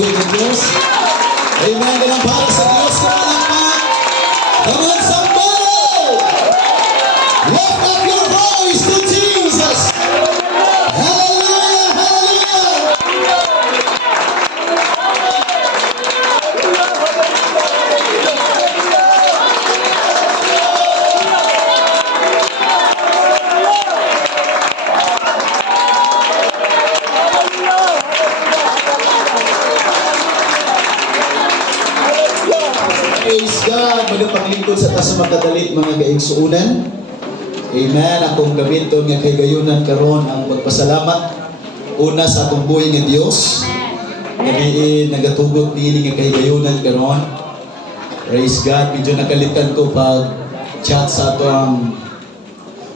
buhay ng Diyos. Amen. Ganang para sa Diyos. Come on, somebody! Lift up your voice to Jesus! Hallelujah! Hallelujah! Praise God! Magapaglingkod sa taas makadali mga kaigsuunan. Amen. Akong gamiton nga kay gayunan karon ang pagpasalamat una sa atong buhay nga Dios. Ngayon nagatugot niini nga kay gayunan karon. Praise God. Medyo nakalitan ko pag chat sa atong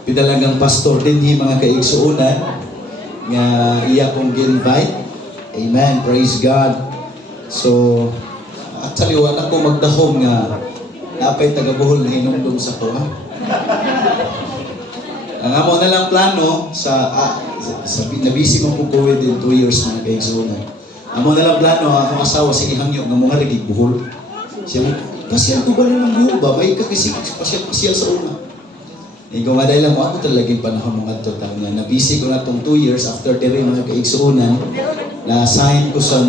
pidalagang pastor dinhi mga kaigsuunan nga iya kong gi-invite. Amen. Praise God. So actually, wala ko magdahom nga napay taga-Bohol na hinumdum sa ko. Ang amo na lang plano sa nabisi mo po COVID in 2 years na kaigsuunan. Amo na lang plano, akong asawa, sige hangyo, nga mga rigig Bohol. Siya mo, pasyal ko ba na ng Bohol ba? May kakisig, pasyal sa una. Kung nga dahil lang mo, ako talagang panahon mga total nga. Nabisi ko na itong 2 years after diri mga kaigsuunan, na-assign ko sa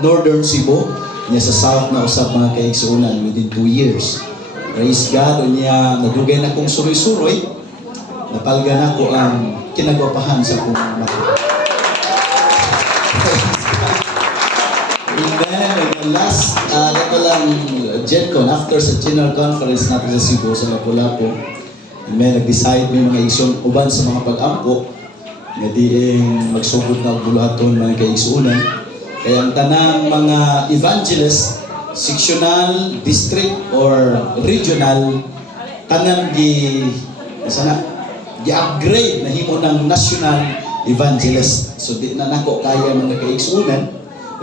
Northern Cebu, niya sa South na usap mga kaigsuunan within 2 years. Praise God, niya nadugay na kong suroy-suroy, napalga na ko ang kinagwapahan sa kong mata. Amen. Last, ito lang, GenCon, after sa General Conference natin sa Cebu, sa Lapu-Lapu, amen, nag-decide may mga isyong uban sa mga pag-ampo, nga diing magsugod na buluhaton mga kaigsuunan. Kaya ang tanang mga evangelist, sectional, district, or regional, tanang gi-upgrade na himo ng national evangelist. So di na nako kaya mga kaigsuunan.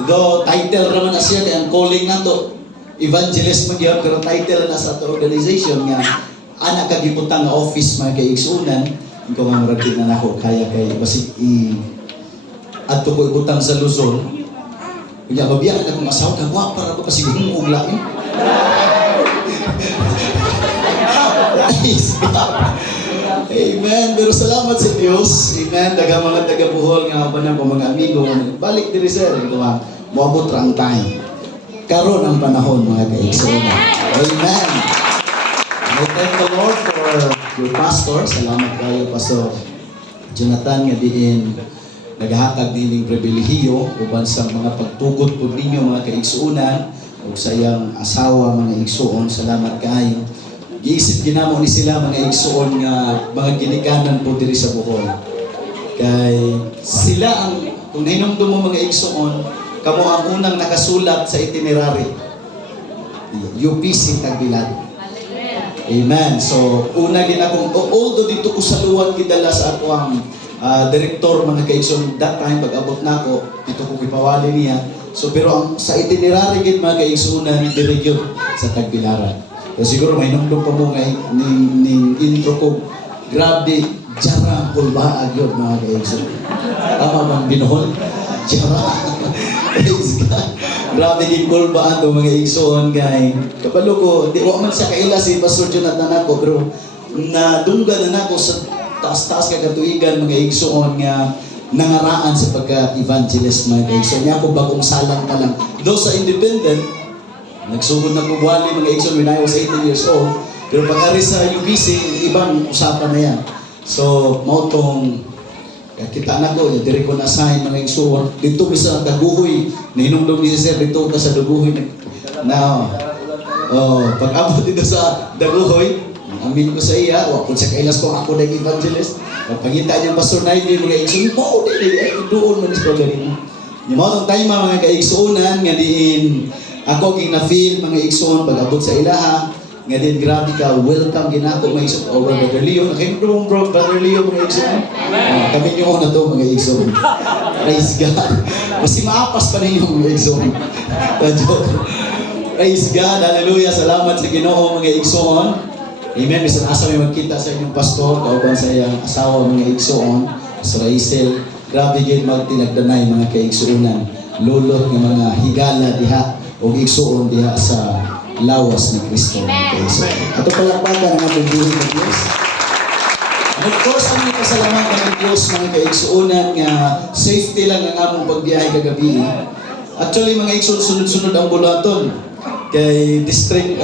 Though title naman na siya, kaya ang calling na to, evangelist mo diyan, pero title na sa to organization nga, anak kagibutang nga office mga kaigsuunan, kung nga maragin na nako kaya kay basig adto ko ibutang sa Luzon. Kaya mabiyakan akong asawa, kagwa para ko kasi humuog lain. Amen. Pero salamat sa Diyos. Amen. Daga mga taga-Bohol nga ba na mga amigo. Balik diri sir. Moabot ra ang time. Karon ang panahon mga kaigsuunan. Amen. I thank the Lord for your pastor. Salamat kayo, Pastor Jonathan, nga diin naghatag dining pribilehiyo uban sa mga pagtugot po ninyo mga kaigsuunan o sa iyang asawa mga igsuon. Salamat kayo. Giisip ginamo ni sila mga igsuon nga mga ginikanan po diri sa Bohol. Kay sila ang, kung hinumdum mo mga igsuon, kamo ang unang nakasulat sa itinerary. UPC Tagbilaran. Amen. So, una ginakong, although dito ko sa luwan gidala sa ato ang director mga kaigsuon, that time pag-abot na ako, dito ko ipawali niya. So, pero ang sa itinerary gid mga kaigsuunan, diri yun sa Tagbilaran. So, siguro may nungdong pa mo ng intro ko, grabe, jara ang kulbaag yun mga kaigsuon. Tama bang binuhol? Jara. Grabe yung kulbaan do mga igsuon kay kabalo ko, di ko man siya kaila si Pastor Jonathan ako, pero nadunggan na ako sa taas-taas kagatuigan mga igsuon nga nangaraan sa pagka-evangelist mga igsuon. Niya ako bagong salang pa lang. Do sa independent, nagsugod na buwali mga igsoon when I was 18 years old. Pero pag-ari sa UBC, ibang usapan na yan. So, mautong kita na ko, diri ko na-assign mga igsoon. Dito ko sa Daguhoy, nahinumdum ni Sir, dito ka sa Daguhoy. Now, pag-abot dito sa Daguhoy, amin ko sa iya, wakon sa kailas ko ako na evangelist. Pagpangita niya Pastor Naidi, mga igsoon, doon man isko ganito. Yung mautong time mga kaigsuunan, nga diin, ako king na-feel mga igsoon pag-abot sa ilaha, nga din grabe ka, welcome ginako mga igsoon. O Brother Leo, nakinumdum bro, Brother Leo mga igsoon. Kami nyo na to mga igsoon. Praise God. Kasi maapas pa ninyo mga igsoon. Praise God, hallelujah, salamat sa Ginoo mga igsoon. Amen. Bisan asa may magkita sa inyong pastor, kauban sa iyang asawa mga igsoon, Pastor Rachel. Grabe gid magtinagdanay mga kaigsuunan. lulot ng mga higala diha o igsuon diha sa lawas ni Kristo. Okay, so, ato palakpakan ang ating buhay ng Diyos. And of course, ang pasalamatan ng Diyos mga kaigsuonan nga safety lang ang among pagbiyahe kagabi. Actually, mga igsuon, sunod-sunod ang bulaton. Kay District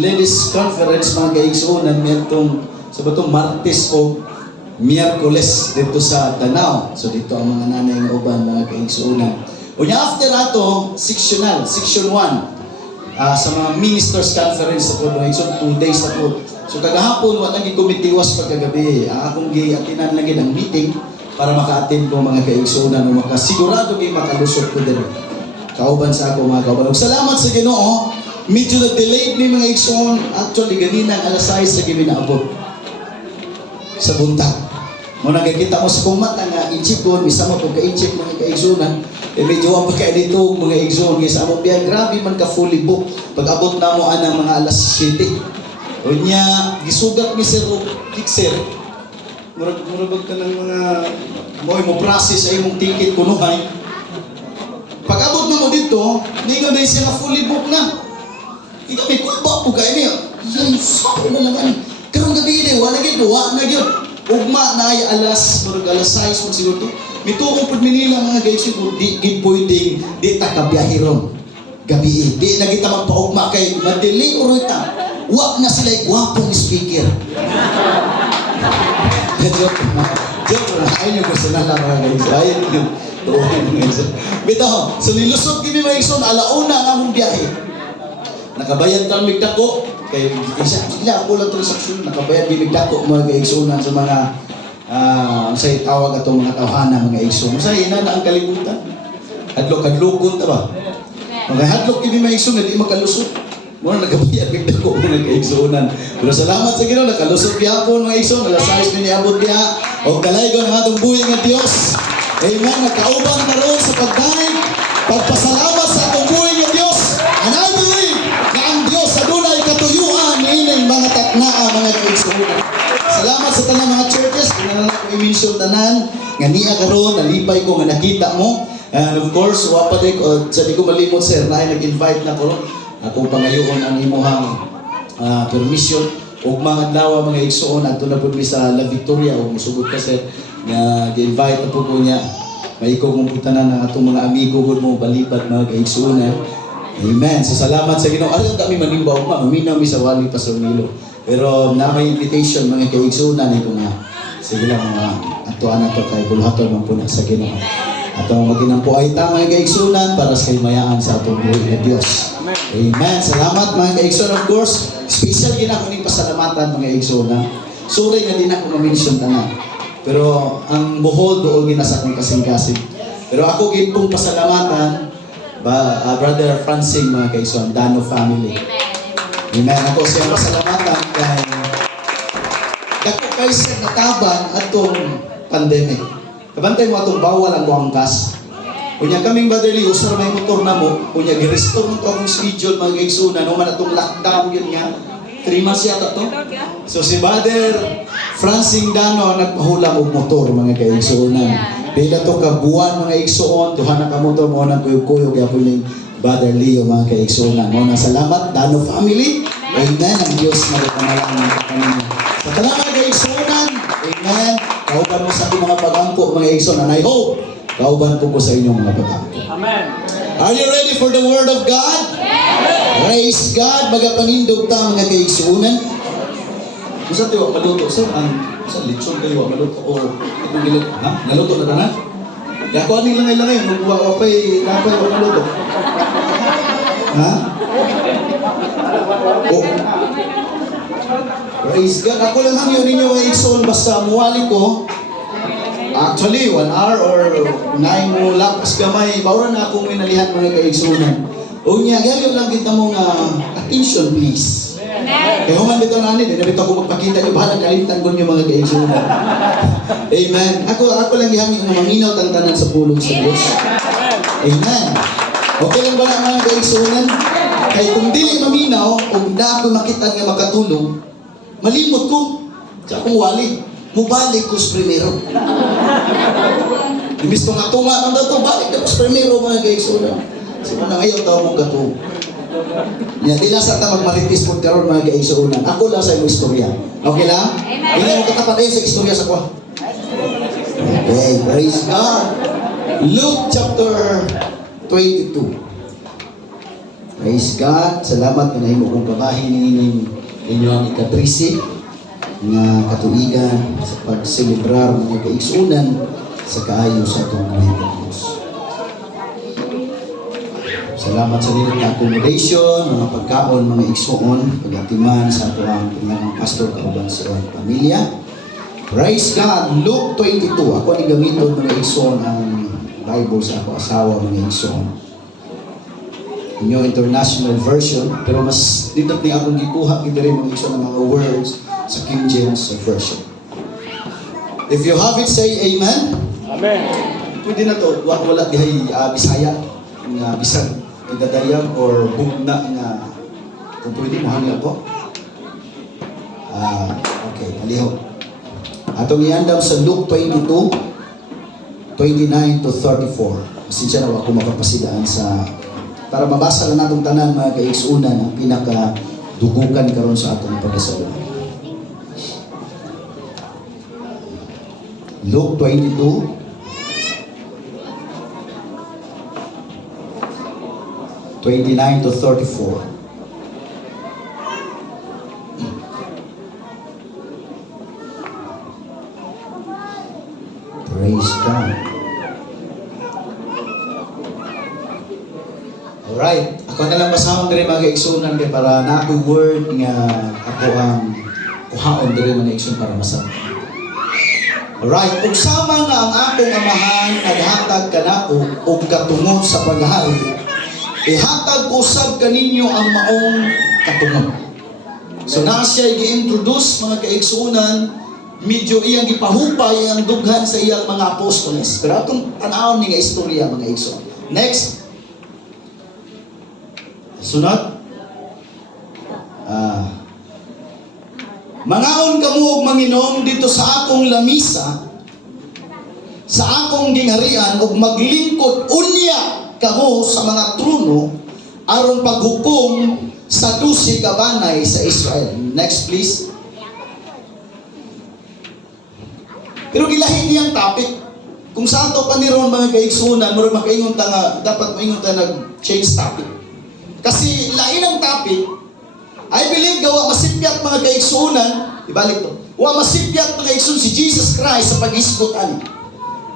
Ladies Conference, mga kaigsuonan, mayroong sa batong Martes o Miyerkules dito sa Danao. So dito ang mga nanay ng uban, mga kaigsuonan. Unya after ato, sectional, section 1. Sa mga ministers conference sa mga igsoon, 2 days na po. So kagahapon, wala naging kumitiwas pagkagabi. Ang akong giatinan lagi ng meeting para maka-attend ko mga kaigsuonan o makasigurado kayo makalusot ko din. Kauban sa ako mga kauban. Salamat sa Ginoo. Medyo na-delayed ni mga igsoon. Actually, ganina ang alas 6 sa gabi naabot. Sa buntag. Muna nakikita mo sa kumata nga i-chip ko, isa mo pagka-i-chip mga kaigsuonan. Medyo ang pagka-edito mga igsoon. Isa mo biya, grabe man ka fully book. Pag-abot na mo anang mga alas 7. O niya, gisugat ni Sir Fixer. Murabag ka ng mga mo process ay mong ticket kunuhay. Pag-abot na mo dito, hindi ka dahil siya fully book na. Ika may kulba po kayo niya. Yan, sako na naman. Karong gabi din, wala gito, wala na yun. Ugma na ay alas 6 mo siguro to. Mituong po Manila mga guys, di pwedeng di takabiyahiron. Gabi, di na kita magpaugma kay madili o rita. Wak na sila gwapong speaker. Joke na. Ayaw nyo gusto na lang mga guys. Ayaw nyo. Bito, so nilusot kami mga igsoon, alauna ang among biyahe. Nakabayan kang migdako. Kaya isa ako lang transaksyon. Nakabayan kang migdako mga igsoon sa mga sa tawag atong mga tawhana mga igsoon. Sa ina na ang kalibutan. Hadlok-hadlokon ta ba? Mga hadlok kami mga igsoon, hindi makalusot. Muna nagkabayad bigla ko mga kaigsuunan. Pero salamat sa Ginoo, nakalusot gyapon mga igsoon, nalasayos din niabot diha o kalaygo ng atong buhay nga Dios. Amen. Nagkauban karon sa pagdaig, pagpasalamat sa atong buhay nga Dios. And I believe na ang Dios adunay katuyuan niining mga taknaa mga kaigsuunan. Salamat sa tanang mga churches, kinahanglan ko i-mention tanan nga niya karon nalipay ko nga nakita mo. And of course, wapadik o sabi ko malimot sir na ay nag-invite na ko akong pangayoon ang imuhang permission ug mga adlaw mga igsuon adto na pud mi sa La Victoria ug musugod ka sir nga gi-invite na po niya maiko mong putanan ng atong mga amigo gud mo balibad mga igsuon. Amen. So salamat sa Ginoo. Aron kami manimba ug maminaw mi sa wali Pastor Milo. Pero na may invitation mga kaigsuonan ko nga sige lang mga atuan na to kay bulhaton man po na sa Ginoo. Atong maginampo ay ta mga kaigsuonan para sa kahimayaan sa atong buhay nga Dios. Amen. Salamat mga kaigsoon. Of course, special ginako ning pasalamatan mga igsoon. Sorry nga din ako ma-mention tanan. Pero ang buhol doon ginasak ni kasing-kasing. Pero ako gid pong pasalamatan Brother Francine mga kaigsoon, Dano family. Amen. Ako siya pasalamatan kay dako kay sa natabang atong pandemic. Kabantay mo atong bawal ang buangkas. Kunya kaming brotherly, usar may motor na mo, kunya gi-restore mo to akong schedule mga igsoon, no man atong lockdown yun nga. 3 months yata to. So si Brother Francine Dano nagpahula og motor mga kaigsuonan. Pila to ka buwan mga igsoon, tuhan na ka motor mo nang kuyog-kuyog gyapon ning Brother Leo mga kaigsuonan. Mo na salamat Dano family. Amen. Ang Dios magpamalang kanimo. Sa tanan mga kaigsuonan. Amen. Kauban mo sa mga pag-angko mga igsoon, and I hope kauban po ko sa inyong mga pag-angko. Amen. Are you ready for the Word of God? Yes. Praise God. Magapanindog ta mga kaigsuonan. Usa tayo maluto sir, sa lechon kayo maluto o itong gilut, ha? Naluto na tanan? Kaya ko aning langay-langay nung wapay maluto. Ha? Oh. Praise God. Ako lang hangyo ninyo kaigsuon basta muwali ko. Actually, 1 hour or 9 mo lapas gamay, bawra na akong minalihan mga kaigsunan. O niya, gagawin lang kita mong attention please. Kaya human dito na nito ako magpakita nyo, bahala kalimtan ko nyo mga kaigsunan. Amen. Ako lang gihangin kung maminaw tantanan sa pulong sa Diyos. Amen. Okay lang ba na mga kaigsunan? Kaya kung dili maminaw, kung na ako makita nga makatulong, malimot ko sa akong wali. mubalik ko sa primero. Imbis ko nga tunga ng dato, balik ko sa primero mga kaigsunan. So, nang ayaw tao mong gato. Yan, di lang sa ta magmalitis po karon mga kaigsunan. Ako lang sa iyong istorya. Okay lang? Hindi mo katapat sa istorya sa kwa. Okay, praise God. Luke chapter 22. Praise God. Salamat na nahimo kong babahin ni inyo ang ikatrisi nga katuigan sa pagselebrar mga kaigsunan sa kaayo sa itong mga Diyos. Salamat sa nila na accommodation, mga pagkaon, mga igsuon, pagatiman sa ato ang pinakang pastor kauban sa iyong pamilya. Praise God. Luke 22. Ako ang gamiton mga igsuon ang Bible sa ako asawa mga igsuon. New International Version, pero mas dito ni akong gikuha kita rin mga igsuon ng mga words sa King James Version. If you have it, say Amen. Amen. Pwede na to, wala dihay Bisaya, nga Bisag, Idadayag, or Bugna nga, kung pwede mo hanggang po. Okay, maliho. Atong iandam sa Luke 22, 29 to 34. Pasensya na ako mapapasidaan sa para mabasa lang natong tanan mga kaigsunan ang pinaka-dugukan karon sa atong pagkasaluhan. Luke 22, 29 to 34. Praise God. Alright, ako na lang basahon diri mga kaigsunan kay para na ako word nga ako ang kuhaon diri mga kaigsunan para masabtan. Alright, ug sama nga ang akong amahan naghatag kanako og katungod sa paghari. Ihatag usab kaninyo ang maong katungod. So na siya gi-introduce mga kaigsunan, medyo iyang gipahupay ang dughan sa iyang mga apostoles. Pero atong tan-awon ni nga istorya mga kaigsunan. Next. Sunod. Mangaon kamo og manginom dito sa akong lamisa, sa akong gingharian, ug maglingkod unya kamo sa mga trono aron paghukom sa 12 ka banay sa Israel. Next please. Pero gilahi niyang topic. Kung sa ato pa niron mga kaigsunan, murag makaingon ta nga dapat moingon ta nag-change topic. Kasi lain ang topic. I believe gawa masipyat mga kaigsunan, ibalik to. Wa masipyat mga kaigsunan si Jesus Christ sa pag-isgot ani.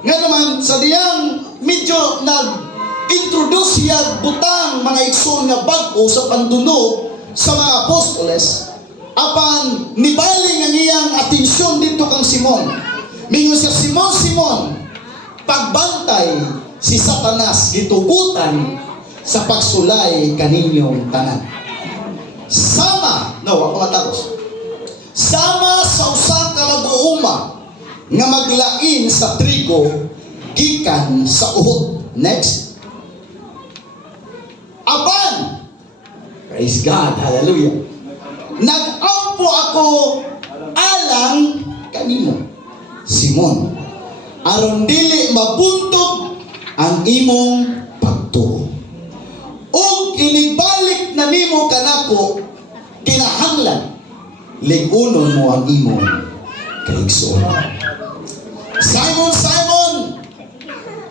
Nga naman sa diyang medyo nag-introduce siya butang mga igsoon nga bag-o sa pandunog sa mga apostoles. Apan nibaling ang iyang atensyon dito kang Simon. Mingon siya, Simon, pagbantay si Satanas gitugutan sa pagsulay kaninyong tanan. Sama sa usa ka mag-uuma nga maglain sa trigo gikan sa uhod. Next. Apan, praise God, hallelujah. Nag-ampo ako alang kanimo, Simon, aron dili mabuntog ang imong pagtuo. Ug inibalik na nimo kanako, kinahanglan ligunon mo ang imong kaigsuonan. Simon,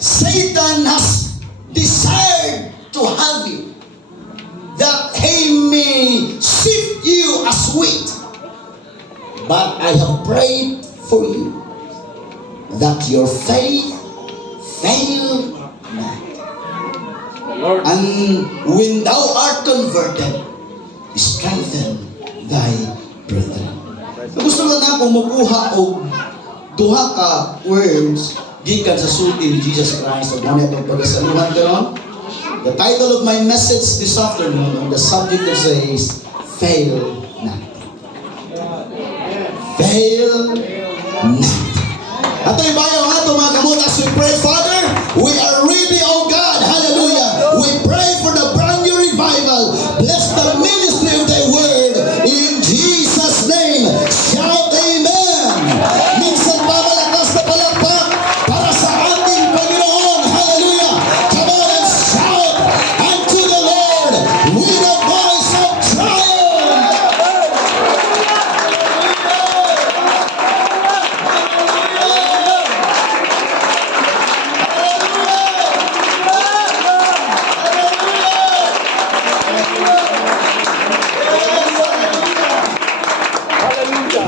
Satan has desired to have you, that he may sift you as wheat. But I have prayed for you, that your faith fail not. And when thou art converted, strengthen thy brethren. Gusto lang na akong makuha o duha ka words gikan sa sulti ni Jesus Christ o muna itong pagkasaluhan karon. The title of my message this afternoon on the subject that says, Fail not. Fail not. Ato ibayaw nga ito mga kamot as we pray, Father, we are ready, oh God, hallelujah. We pray for the brand new revival. Bless the ministry of thy word in Jesus' name. Shout amen.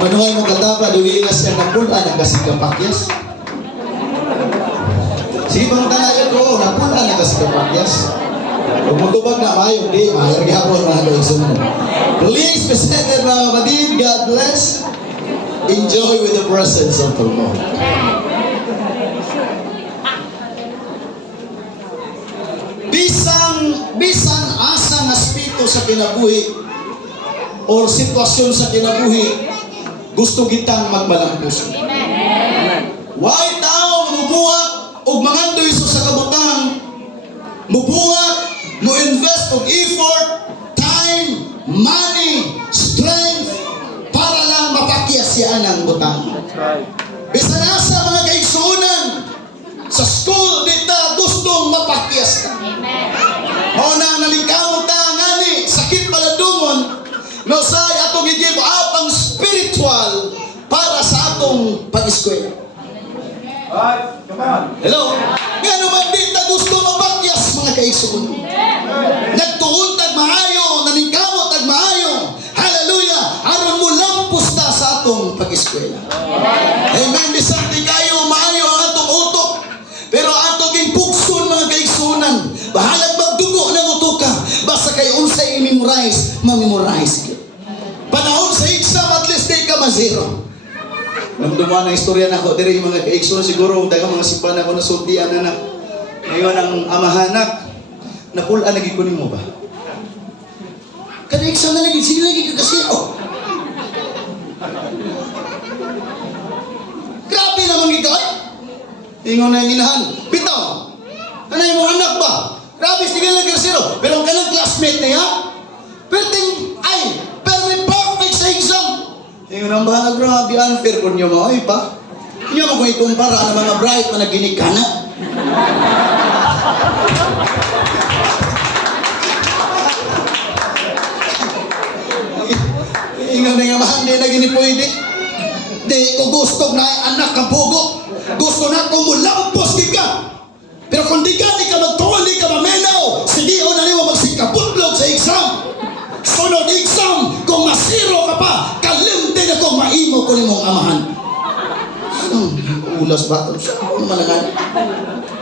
Manuhay mo katapa, duwilas ka napula na kasi kapakyas. Sige bang talaga ko, napula na kasi kapakyas. Kung magtubag na mayo, di, mayroon gapon mga kaigsoon. Please, presented mga kapatid, God bless. Enjoy with the presence of the Lord. Bisan asa nga spirito sa kinabuhi or sitwasyon sa kinabuhi, gusto kitang magmalampos. Why tao mubuhat og mangandoy sa kabutang, mubuhat, mo invest og effort, time, money, strength para lang mapakyas siya ng butang. Bisan asa mga kaigsuonan sa school dita gustong mapakyas ka. Mao na nalingkamot ta ngani sakit paladumon na usay atong i-give up ang spiritual para sa atong pag-eskwela. Hello? Ngano man dita gusto mapakyas mga kaigsuonan. Nagtuon tag maayo, naningkamot tag maayo. Hallelujah! Aron mo lampos ta sa atong pag-eskwela. Amen. Bisan di kayo maayo ang atong utok, pero atong ginpugson mga kaigsuonan. Bahalag magdugo na utok ka. Basta kay unsay i-memorize, ma-memorize ka. Panahon sa exam, at least di ka ma-zero. Namduman ang istorya na ako, diri mga kaigsuonan siguro, dagang mga simpan ako na sultian na. Ngayon ang amahanak, napula lagi ko mo ba? Kada exam na lagi, sige lagi kakasiro. Grabe naman ito ay. Ingon na yung inahan. Bitaw, ano yung mga anak ba? Grabe, sige lagi kakasiro. Pero ang kanang classmate niya, pero may perfect sa exam. Ingon ang bahala, grabe, unfair ko niyo mga ay pa. Niyo mo kung ikumpara ang mga bright na naginig ka na. Ingat na nga mahal, di na gini pwede. Di ko gusto na anak ka pugo. Gusto na ko mo lampos ka. Pero kung di ka magtuon, di ka mamenaw, sige o na niyo magsikabutlog sa exam. Sunod exam, kung masiro ka pa, kalimte na kung maimo ko ni mong amahan. Anong ulas ba ito? Ano malagan?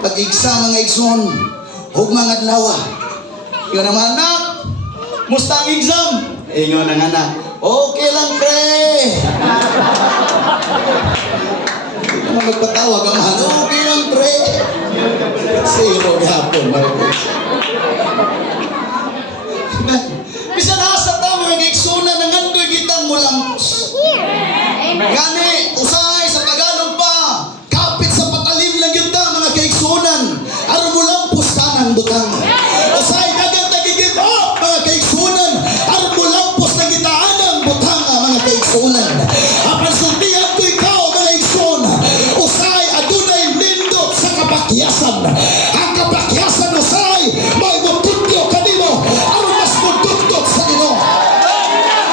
Pag-exam ang exam, huwag mga lawa. Yun naman, anak, musta ang exam? Ingon ang anak, okay lang, pre. Hindi naman magpatawag ang mahal, okay lang, pre. Zero gapon, marapos. Bisa nasa tao, mga kaigsuonan, nangandoy kitang mulampos. Gani, usay sa Tagalog pa, kapit sa patalim lang yun ta, mga kaigsuonan. Aron mulampos ka ng butang. Usay, dagang nagigib up, mga kaigsuonan. Aron mulampos na gitaan ng butang, mga kaigsuonan. Apan sultihan ko ikaw, mga kaigsuon. Usay, adunay lindot sa kapakyasan. Ang kapakyasan, usay, may mututyo kanimo. Aron mas mututyo sa Ginoo.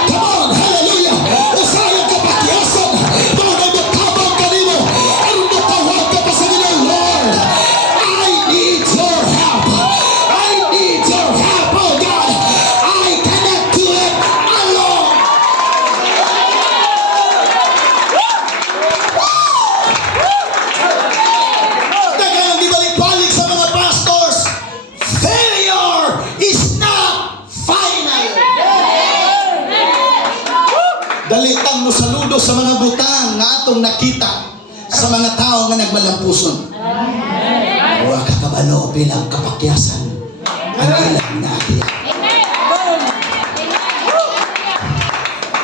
Come on, hallelujah. Usay ang kapakyasan. Mga nagmatabang kanimo. Aron matawag ka pa sa Ginoo, Lord. I need your help. I need your help, oh God. I cannot do it alone. Dagang ibalik-balik sa mga pastors. Failure is not final. Dalitang mo saludo sa mga butang nga atong nakita sa mga tao nga nagmalampuson. Huwag kakabalo bilang kapakyasan ang ilang natin.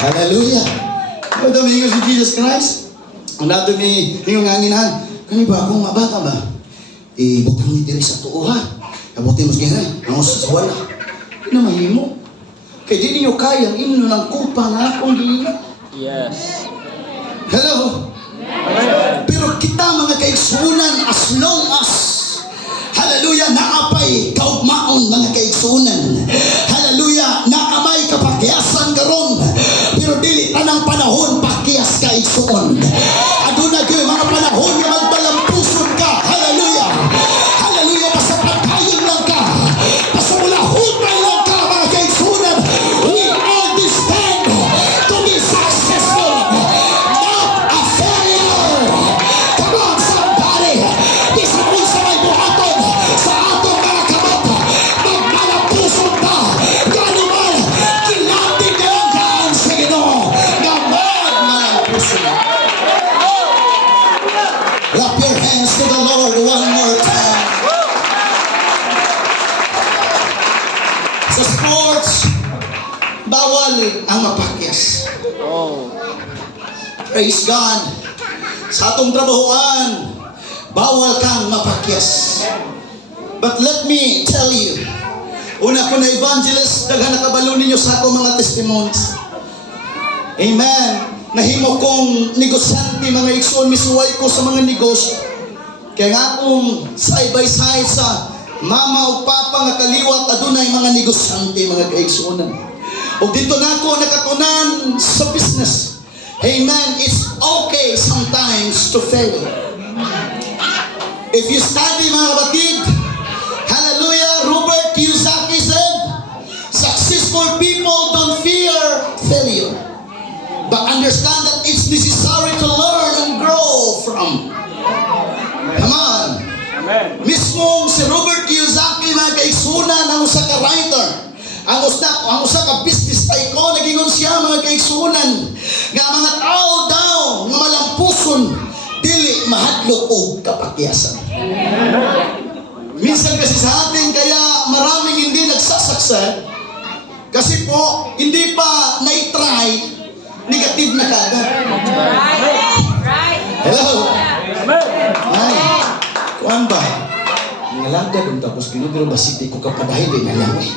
Hallelujah! Ito may si Jesus Christ. Ang nato ni yung anginahan. Kani ba akong mabata ba? Ibutang ni diri sa tuo ha. Kabuti mo sige ang sa wala. Hindi na mahimo. Kaya di ninyo kayang inyo ng kupa na akong gina. Yes. Hello? Pero kita mga kaigsuonan, as long as hallelujah, naapay kaugmaon mga kaigsuonan. Hallelujah, naamay kapakyasan karon. Pero dili tanang panahon pakyas kaigsuon. Aduna gyud mga panahon nga magbalampuson ka. Hallelujah. Hallelujah, basta pagkayon lang ka. Basta mula hutay lang ka mga kaigsuonan. We all stand to be successful. Sa sports, bawal ang mapakyas. Praise God. Sa atong trabahoan, bawal kang mapakyas. But let me tell you, una ko na evangelist, daghan nakabalo ninyo sa akong mga testimonies. Amen. Nahimo kong negosyante, mga igsoon, misuway ko sa mga negosyo. Kaya nga akong side by side sa mama o papa nga kaliwat, adunay mga negosyante, mga kaigsuonan. O dito na ako nakatunan sa business. Amen. It's okay sometimes to fail. If you study, mga kapatid, hallelujah, Robert Kiyosaki said, successful people don't fear failure, but understand that it's necessary to learn and grow from. Come on. Amen. Mismong si Robert Kiyosaki, mga kaigsunan, ang usa ka writer, ang usa ka business tycoon, nagingon siya, mga kaigsunan, nga mga tao daw nga malampuson dili mahadlok og kapakyasan. Minsan kasi sa atin kaya maraming hindi nagsasaksa kasi po hindi pa na-try, negative na kagad. Hello. Ay, kuan ba? Ngalagad ang tapos kinugro ba siti ko kapadayon din na lang eh.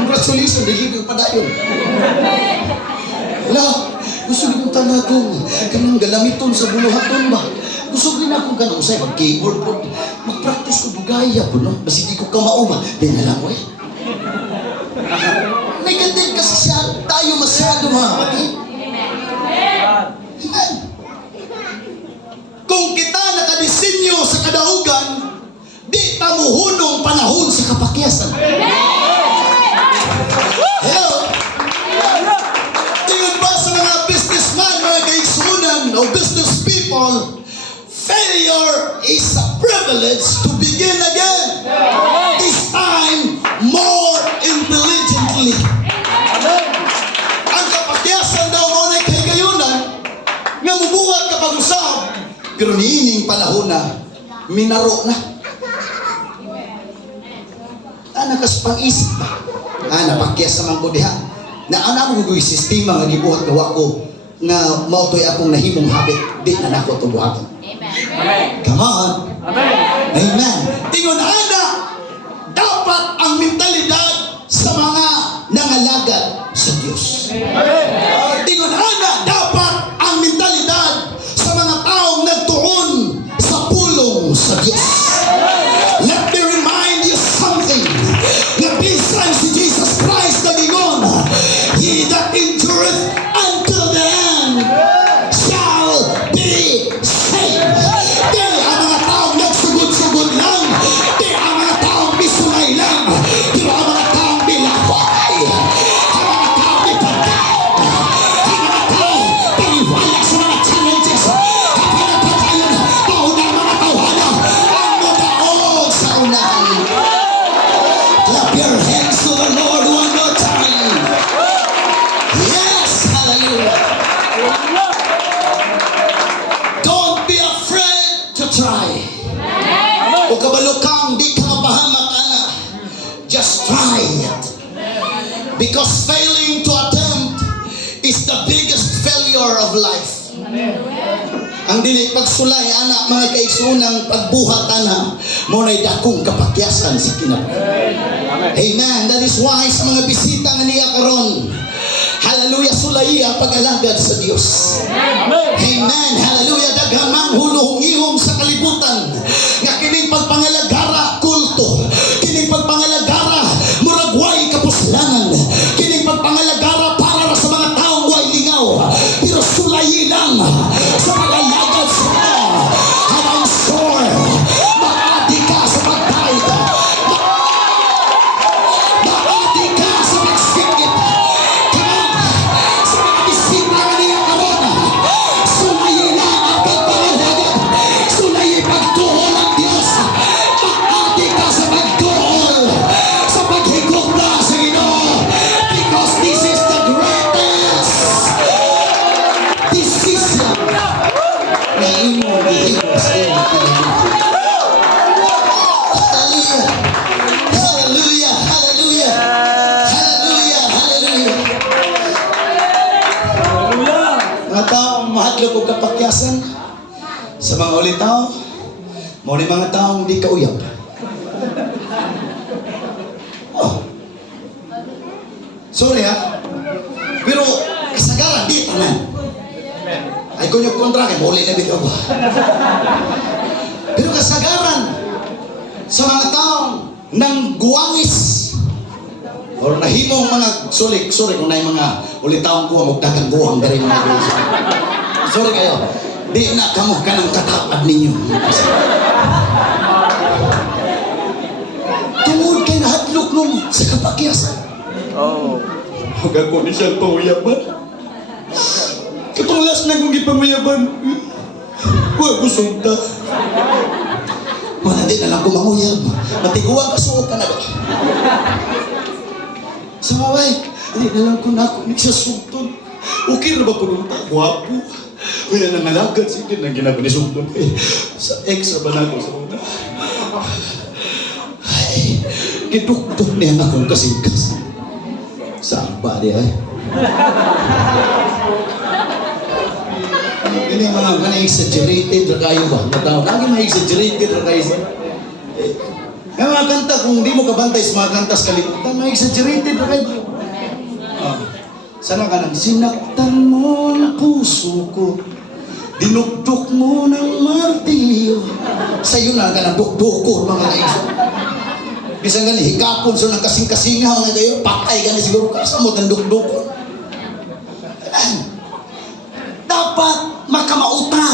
Congratulations, di ko padayon. Hello. Gusto rin yung tanagong kanang galamiton sa buluhaton ba? Gusto rin akong kanang usay mag-keyboard po. Mag-practice ko bugaya po, no? Basi di ko kamao ba? Di na lang, eh. Negative kasi siya. Tayo masyado, mga kapatid. Amen. Kung kita nakadesinyo sa kadaugan, di tamuhunong panahon sa kapakyasan. Hello? Tingin ba sa mga businessman, mga kaigsunan, o business people, failure is a privilege to begin again. This time, more intelligently. Ang kapakyasan daw mo na kayunan, nga mubuhat kapag usap, pero niining panahon na, minaro na. Nakas pang-isip ba? Napakyas naman ko diha. Na ano ko sistema nga gibuhat na wako nga mautoy akong nahimong habit, di na nako tubuhaton. Amen. Come on. Amen. Amen. Tingon ana, dapat ang mentalidad sa mga nangalagad sa Diyos. Amen. Tingon ana, dapat ang mentalidad sa mga taong nagtuon sa pulong sa Diyos. Let me remind you something. Na bisan si Jesus Christ na gingon, he that endureth until the end shall be saved. Di ang mga taong nagsugod-sugod lang, di ang mga taong misulay lang, di ang mga taong bilakay, ang mga taong ipagkain, ang mga taong paniwalag sa mga challenges, ang pinapatayon, paunang mga tawhana, ang madaog sa unahan. Clap your hands to the Lord one more time. Yes, hallelujah. Don't be afraid to try. O kabalo kang di ka mapahamak, ana. Just try it. Because failing to attempt is the biggest failure of life. Ang dili pagsulay, anak, mga kaigsunang pagbuhat, ana, mo na'y dakong kapakyasan sa kinabuhi. Amen. That is why sa mga bisita nga niya karon, hallelujah, sulayi ang pag-alagad sa Diyos. Amen. Hallelujah. Daghaman hulong-ihong sa kalibutan nga kining pagpangalagara kulto, kining pagpangalagara muragway kapuslanan, kining pagpangalagara para sa mga taong way lingaw, pero sulayi lang sa pag-alagad sa Diyos. And I'm sure maadi ka sa pagtayag, maadi ka sa pagsikip. Sa mga bisita nga niya karon, sulayi lang ang pagpangalagad, sulayi pagtuho ng Diyos. kapakyasan sa mga ulitaw, mo ni mga taong di kauyab. Oh. Sorry ha. Pero kasagaran di tanan. Ay kung yung kontra kay muli na bitaw ba. Pero kasagaran sa mga taong nang guwangis or nahimong mga sorry kung na yung mga ulitaong kuha magdagang buwang dari mga guwangis. Sorry kayo. Di na kamo ka ng katapad ninyo. Tungod kay nahadlok nung sa kapakyasan. Oh. Huwag ako ni siyang panguyaban. Katulas na kong ipanguyaban. Huwag ko sunta. Wala din na lang kumanguyab. Matiguan ka suot ka na ba? Sa maway, hindi na lang kung ako nagsasugtod. Okay na ba kung nung takwapo? Wala nang nalagad sige na ginaganisugtod. Sa extra ba na ako sa una? Ay, kituktok niya na akong kasingkas. Saan ba di ay? Ini mga exaggerated na kayo ba? Matawag, lagi mga exaggerated na kayo. Yung mga kanta, kung di mo kabantay sa mga kanta sa kalimutan, mga exaggerated na kayo. Sana ka nang sinaktan mo ang puso ko, dinukdok mo ng martilyo. Sa'yo na ka nang dukdukon mga kaisa. Bisang gani, higapon so ng kasing-kasingaw nga kayo, patay ka na siguro ka sa mo ng dukdukon. Dapat makamauta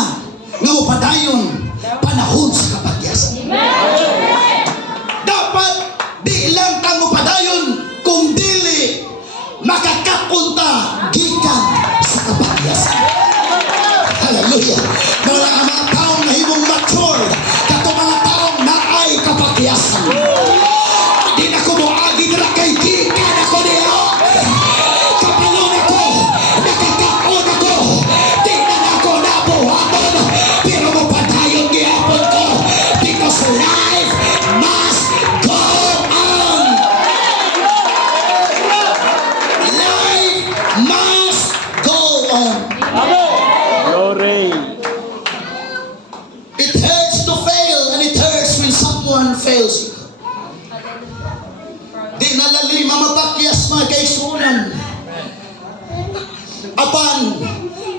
nga mo padayon panahon sa kapagyasan. Dapat di lang ka mo padayon kung dili makakapunta gikan sa kapagyasan. Hallelujah. Mga taong nahimong mature, kato mga taong naay kapagyasan. Di na ko mo agi na kay gikan ako niyo. Kapalon ako, nakakaon ako, di na ako nabuhaton, pero mo padayon gihapon ko because life must go on. Life must go on. Glory. It hurts to fail and it hurts when someone fails you. Di nalali mamapakyas mga kaisunan. Apan,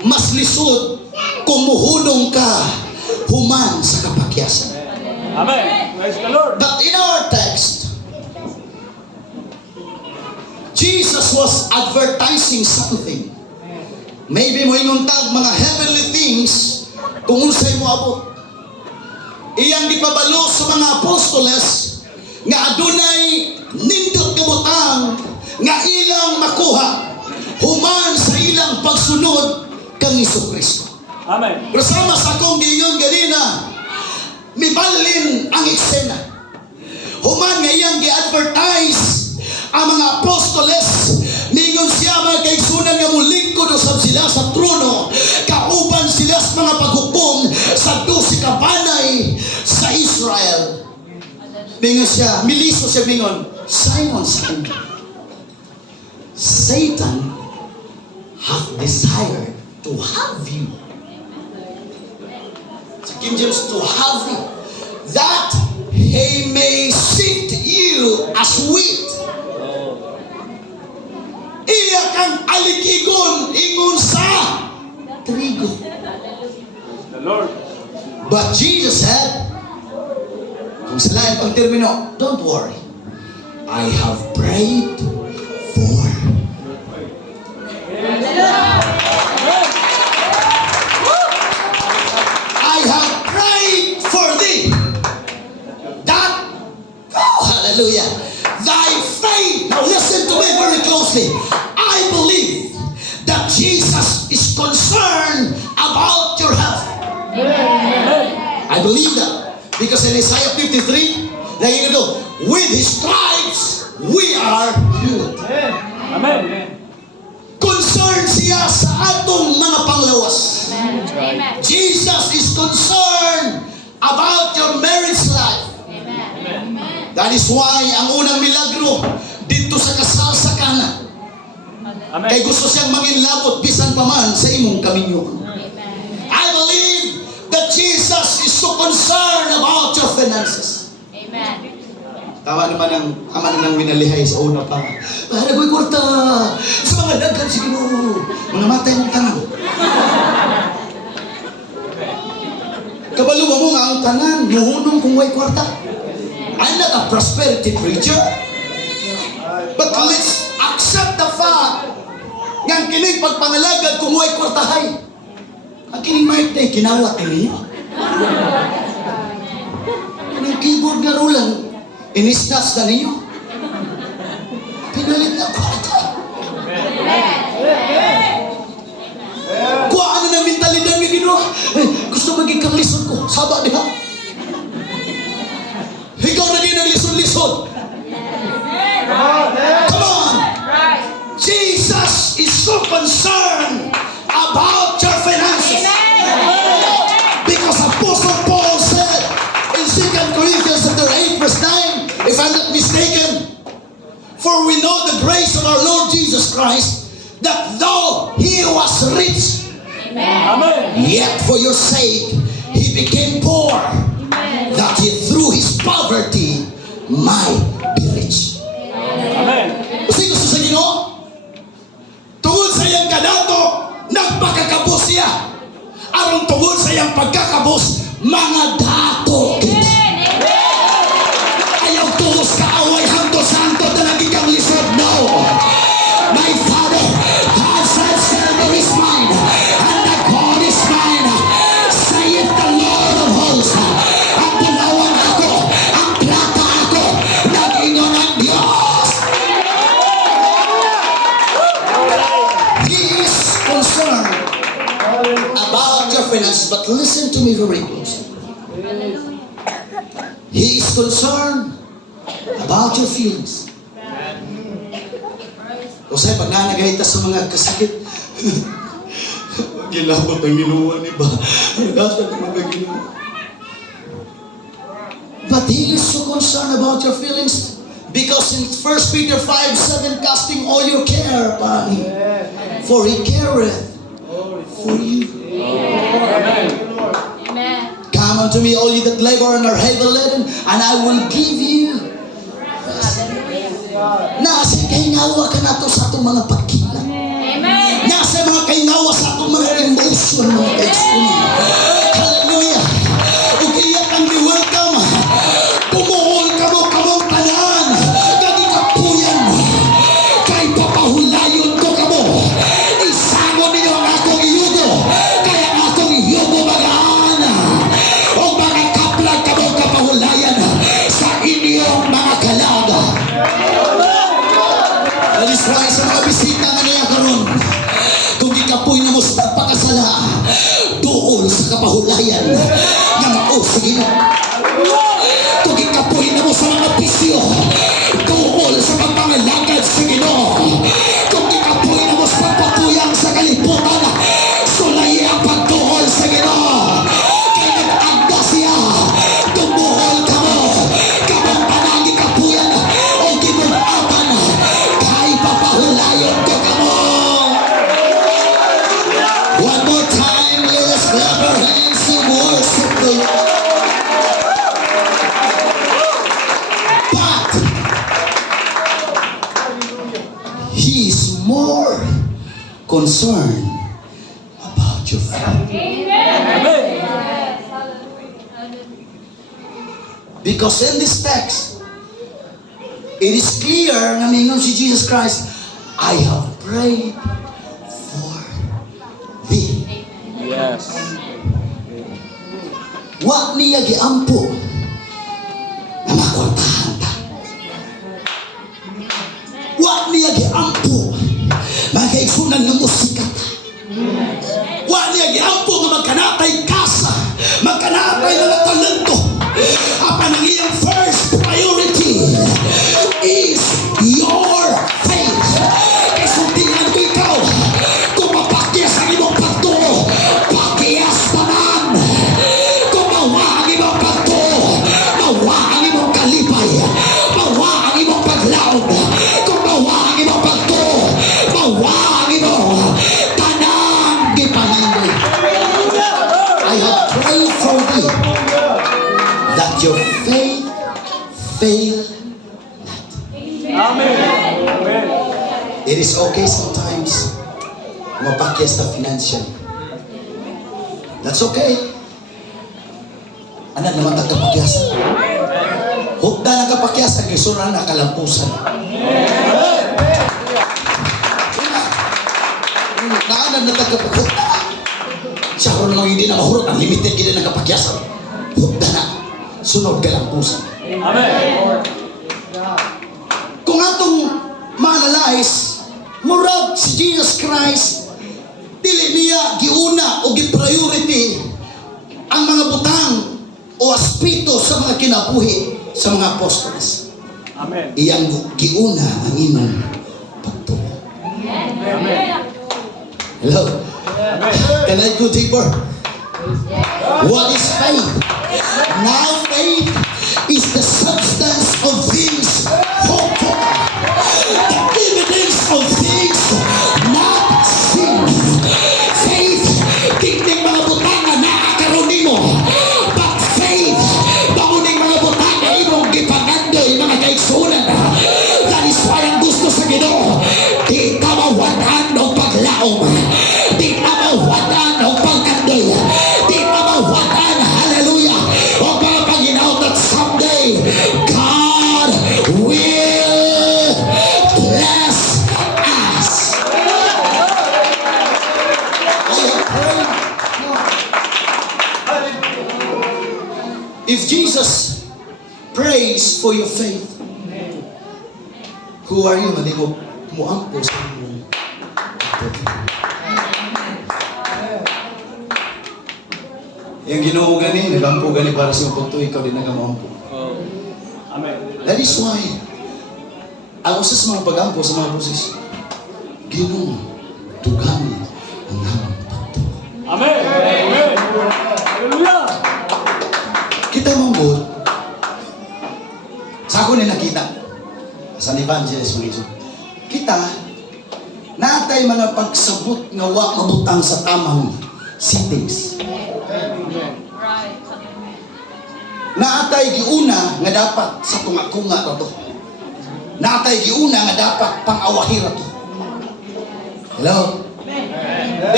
mas lisod kung muhulong ka human sa kapakyasan. Amen. Praise the Lord. But in our text, Jesus was advertising something. Maybe mo inguntag mga heavenly things kung unsay mo abot. Iyang gipabalo sa mga apostoles nga adunay nindot kabutang nga ilang makuha human sa ilang pagsunod kang Jesucristo. Amen. Pero sama sa akong giingon ganina, mibalin ang eksena. Human nga iyang gi-advertise ang mga apostoles, ningon siya mga kaigsunan nga mulingkod usab sila sa trono, kauban sila sa mga paghukom sa 12 ka banay sa Israel. Mingon siya, miliso siya mingon, Simon, Simon, Satan hath desired to have you. Sa King James, to have you, that he may sift you as wheat. Iya kang aligigon ingon sa trigo. The Lord. But Jesus said, kung sila yung pagtermino, don't worry. I have prayed for. I have prayed for thee. That, oh, hallelujah. Thy faith. Now listen to me very closely. I believe that Jesus is concerned about your health. I believe that. Because in Isaiah 53, like you know, with His stripes, we are healed. Amen. Concerned siya sa atong mga panglawas. Amen. Jesus is concerned about your marriage life. Amen. That is why ang unang milagro dito sa kasal sa Kana. Amen. Kay gusto siyang manginlabot bisan pa man sa imong kaminyo. I believe concerned about your finances. Amen. Tama naman ng winalihay sa una pa. Para ko'y kwarta sa mga dagan si Ginoo. Mga matay mong tanan. Kabalo mo nga ang tanan, muhunong kung may kwarta. I'm not a prosperity preacher. But let's accept the fact nga ang kining pagpangalagad kung may kwartahay. Ang kining mic na kinawat ninyo. Ang keyboard nga rulang, inistas na ninyo. Pinalit na kwarta. Kuha ano ng mentalidad ng Ginoo. Gusto maging kang lisod ko. Saba diha. Ikaw na din ang lisod-lisod. Come on. Jesus is so concerned about your finances. Because Apostle Paul said in 2 Corinthians chapter 8 verse 9, if I'm not mistaken, for we know the grace of our Lord Jesus Christ, that though he was rich, Amen. yet for your sake he became poor, that he through his poverty might be rich. Amen. Kasi gusto sa Ginoo, tungod sa iyang kadato, nagpakakabos siya. Aron tungod sa iyang pagkakabos, mga dato kita. Ayaw tulos ka away hangto santo na lagi kang lisod. No. My Father has said, silver is mine, and the gold is mine, saith the Lord of hosts. Ang pulawan ako, ang plata ako, nag-ingon ang Diyos. He is concerned about your finances, but listen to me very closely. He is concerned about your feelings. Kasi pag nanagahita sa mga kasakit, gilabot ang ginawa ni ba? Nagasa ko mga ginawa. But He is so concerned about your feelings, because in 1 Peter 5:7, casting all your care upon Him, for He careth for you. Amen. Come unto me, all you that labor and are heavy laden, and I will give you rest. Nasa kahingawa ka na to sa itong mga pagkila. Amen. Nasa mga kahingawa sa itong mga emotion, mga experience. Hallelujah. Kung iyak ang welcome, pumuhol ka mo kamong tanan. Gagi kapuyan. Kay papahulayon ko ka mo. Isango ninyo ang akong iyugo. Kaya ang akong iyugo magaan. O mga kaplag ka mo kapahulayan sa inyong mga kalaga. That is why sa mga bisita nga niya karon, kung ikapoy na mo sa pagkasala, dool sa kapahulayan ng sige na. Kung ikapoy na mo sa mga bisyo, dool sa pagpangalagad sa Ginoo. Kung ikapoy na mo sa pagpatuyang sa kalibutan, sulay ang pagdool sa Ginoo. Kaya nag-agda siya, tumuhol ka mo, kamang panagi kapuyan, o gibunapan, kay papahulayon ko ka mo. One more time, let us clap our hands and worship the Lord. But He is more concerned about your family. Amen. Because in this text, it is clear na mingon si Jesus Christ, I have prayed for thee. Yes. Wa niya giampo na makwartahan ta. Wa niya giampo magkaigsunan ng musika ta. Wa niya giampo nga magkanatay kasa, magkanatay mga talento. Apan ang iyang first priority is your faith. Kasuntingan ko ikaw, kung mapakyas ang imong pagtuo, pakyas tanan. Kung mawa ang imong pagtuo, mawa ang imong kalipay, mawa ang imong paglaog. Kung mawa ang imong pagtuo, Amen. Amen. It is okay sometimes mapakyas na financially. That's okay. Ano naman nagkapakyasan? Hukda na kapakyasan kay sura na kalampusan. Naanan na nagkapakyasan. Siya kung naman hindi na mahurot, ang limited hindi na kapakyasan. Hukda na. Sunod kalampusan. Amen. Kung atong ma-analyze, murag si Jesus Christ, dili niya giuna o gi-priority ang mga butang o aspito sa mga kinabuhi sa mga apostoles. Amen. Iyang giuna ang imong pagtuo. Amen. Hello? Amen. Can I go deeper? What is faith? Now faith is the substance of things hoped for, the evidence of things not seen. Faith, tingting mga butang na nakakaroon mo. But faith, baguning mga butang na imong gipangandoy mga kaigsunan. That is why ang gusto sa Ginoo, di ka mawadan o paglaom, di ka mawadan o pagkandoy, di ka mawadan, hallelujah, o mga paginaw that someday God will bless us. I have prayed. If Jesus prays for your faith, who are you? Hindi mo muampo sa iyong yung Ginoo gani, nagampo gani para sa iyong pagtuo, ikaw din nagamuampo. Amen. That is why, ang usas mga pagampo sa mga boses, Ginoo, tugani ang hamang pagtuo. Amen. Amen. Hallelujah. Kita mong good, sa ako na nakita, sa evangelist mga iso, kita, natay mga pagsabot nga wa mabutang sa tamang settings. Right. Naatay giuna nga dapat sa kunga-kunga ra to. Naatay giuna nga dapat pang-awahi ra to. Hello?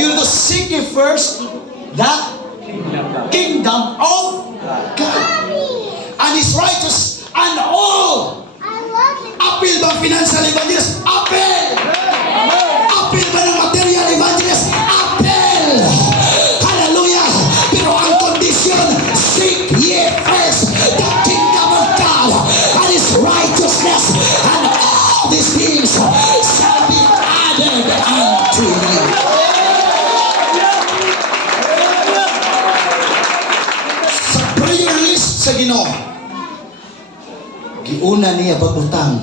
You to seek ye first the kingdom of God and His righteousness, and all. Appeal ba financial evangelist? Appeal! Appeal ba ng material evangelist? Appeal! Hallelujah! Pero ang condition, seek ye first the kingdom of God and His righteousness, and all these things shall be added unto you. Sa prayer list sa Ginoo, giuna niya pagbutang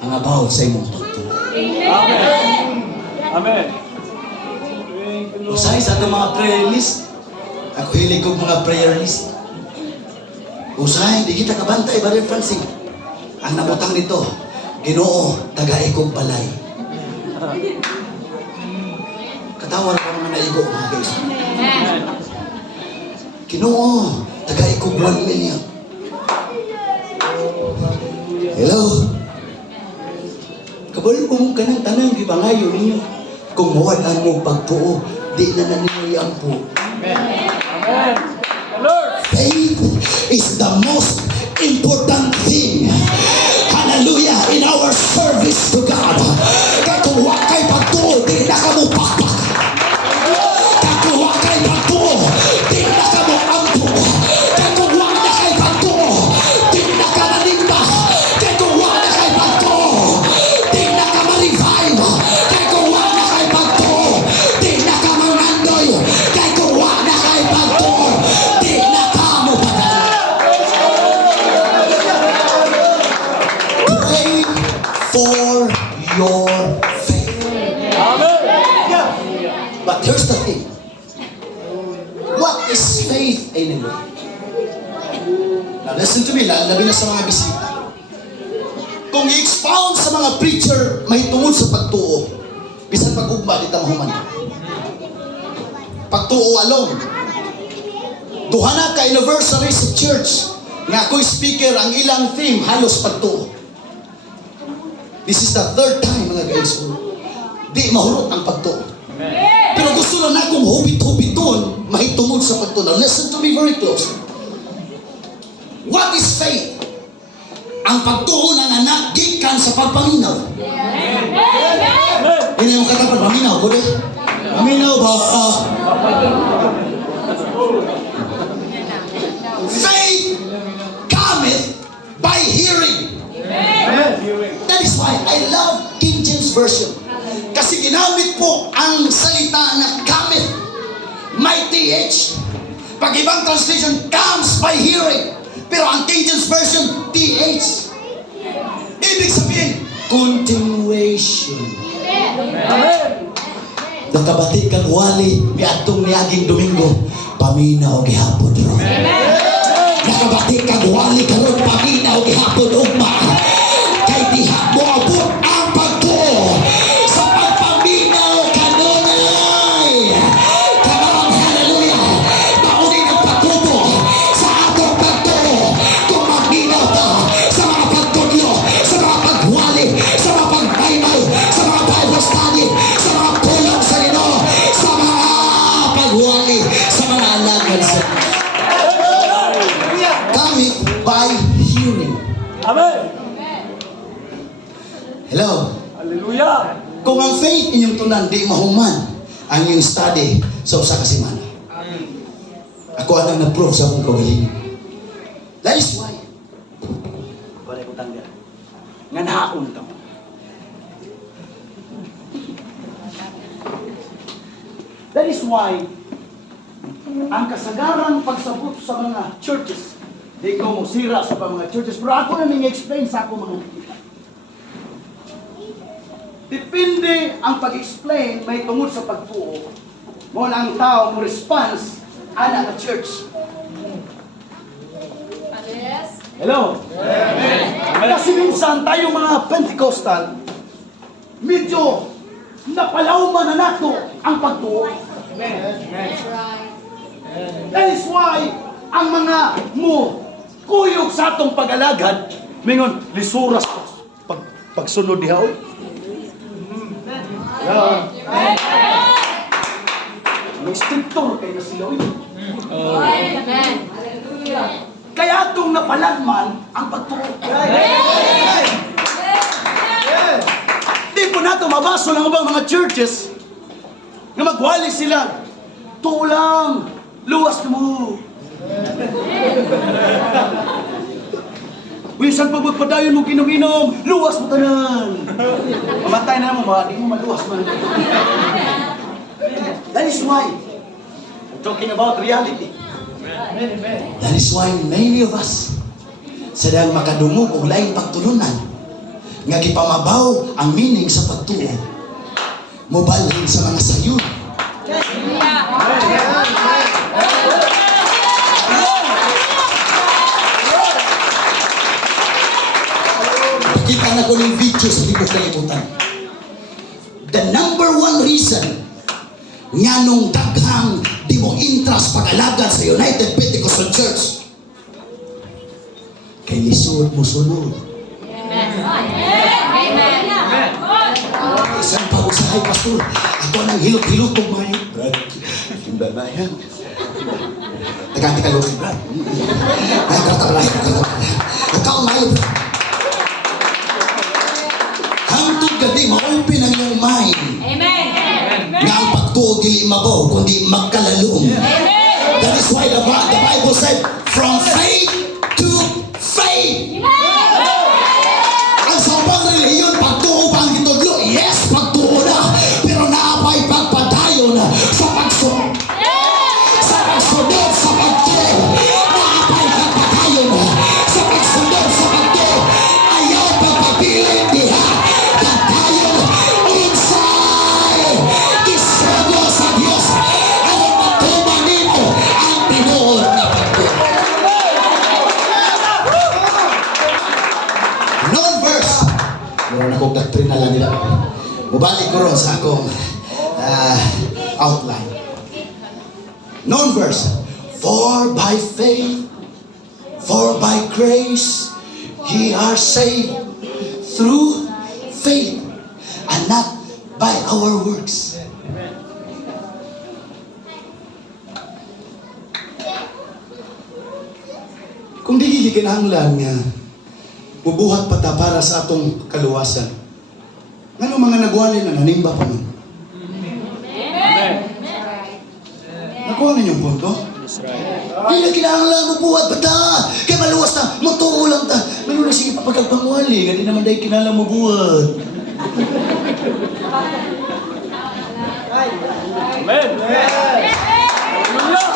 ang about sa imong pagtuo. Amen. Amen. Thank you, Lord. Usahay sa itong mga prayer list. Ako hilig kong mga prayer list. Usahay, di kita kabantay ba rin, Francine? Ang nabutang nito, Ginoo, tagay kong balay. Katawar ka mga naigo, mga guys. Ginoo, tagay kong 1 million. Hello? Kabalo mo ka ng tanang, di ba ngayon ninyo? Kung mawalan mo pagtuo, di na ninyo iampo. Amen. Lord. Faith is the most important thing. Hallelujah. In our service to God. Kaya kung wakay pagtuo, di na ka mo pakpak. Kaya kung wakay pagtuo, di na ka mo ampo. Kaya kung wakay pagtuo, di na ka manimba. Kaya kung wakay pagtuo, di na ka ma-revive. Kaya kung wakay pagtuo, di na ka mangandoy. Kaya kung wakay pagtuo, di na ka mo padala. Pray for your faith. Amen. But here's the thing. What is faith anyway? Now listen to me, labi na sa mga bisita. Kung i-expound sa mga preacher mahitungod sa pagtuo, bisan pag-ugma di tamahuman. Pagtuo alone. Duha na ka anniversary sa church nga ako'y speaker, ang ilang theme halos pagtuo. This is the third time mga kaigsoon. Di mahurot ang pagtuo. Pero gusto lang na akong hubit-hubiton, mahitungod sa pagtuo. Now listen to me very closely. What is faith? Ang pagtuo ng anak gikan sa pagpaminaw. Ini yung katapan, paminaw ko din. Paminaw ba? Faith cometh by hearing. That is why I love King James Version. Kasi ginamit po ang salita na cometh, may TH. Pag ibang translation, comes by hearing. Pero ang King James Version, TH. Ibig sabihin, continuation. Amen. Nakabati kang wali, miatong niaging Domingo, paminaw gihapon ro. Nakabati kang wali karon paminaw gihapon ugma. Kay diha mo abot ang pagtuo sa pagpaminaw kanunay. Kanang hallelujah. Mauni ng pagtubo sa atong pagtuo. Kung magminaw ta sa mga pagtudlo, sa mga pagwali, sa mga pagpainaw, sa mga Bible study, sa mga pulong sa Ginoo, sa mga pagwali, sa mga alagad sa coming by hearing. Amen. Hello. Hallelujah. Kung ang faith inyong tunan di mahuman ang inyong study sa usa ka semana. Ako anang nag-prove sa akong kagalingon. That is why. Wala ko tanggal. Nga nahaon ka mo. That is why ang kasagarang pagsabot sa mga churches, di ko mo sira sa mga churches, pero ako na explain sa ako mga nakita. Depende ang pag-explain may tungod sa pagtuo. Mo na ang tao mo response ana ka church. Hello? Kasi minsan tayo mga Pentecostal, medyo napalawman na nato ang pagtuo. That is why ang mga kuyog sa atong pag-alagad, mingon, lisuras pagsunod diha. May strictor kayo na sila. Kaya itong napalagman ang pagtuo. Di po nato mabaso ng ibang mga churches na magwali sila. Tulang, luwas mo. Wisan pag magpadayon mo ginom-inom, luwas mo tanan. Mamatay na mo, di mo maluwas man. That is why, I'm talking about reality. That is why many of us sadang makadungog og laing pagtulunan nga gipamabaw ang meaning sa pagtuo. Mobalhin sa mga sayon. Kita na ko ng video sa libro kalibutan. The number one reason nga nung daghang di mo interest pag-alagad sa United Pentecostal Church kay lisod mo sunod. Isang pag-usahay, pastor, ako nang hilot-hilot kong mayo. Brad, hindi na yan. Taganti ka lukay, Brad. Ay, katabalay. Ikaw mayo, Brad. Hantod ka di, ma-open ang iyong mind. Amen. Nga ang pagtuo dili mabaw, kundi magkalalom. That is why the Bible said, from faith to faith. Ang sampang reliyon, pagtuo pa ang gitudlo. Yes, pagtuo na. Pero naapay pagpadayon sa pagsunod. Sa pagsunod sa pagtuo. Naapay pagpadayon sa pagsunod sa pagtuo. Ayaw pagpabilin diha. Pagdayon unsay isugo sa Diyos. Ang matumanin mo ang tinuod na pagtuo. Non-verse. Meron akong doktrina lang nila. Mubalik ko ron sa akong outline. Non-verse. For by faith, for by grace, ye are saved through faith. our works. Kung di kinahanglan nga bubuhat pa ta para sa atong kaluwasan. Ngano mga nagwali na nanimba pa man? Amen. Nakuha ninyong punto? Di na kinahanglan bubuhat pa ta. Kaya maluwas ta, matuo lang ta. Ano na sige papagkagpangwali, hindi naman dahil kinalang mabuhat. Amen. Hallelujah.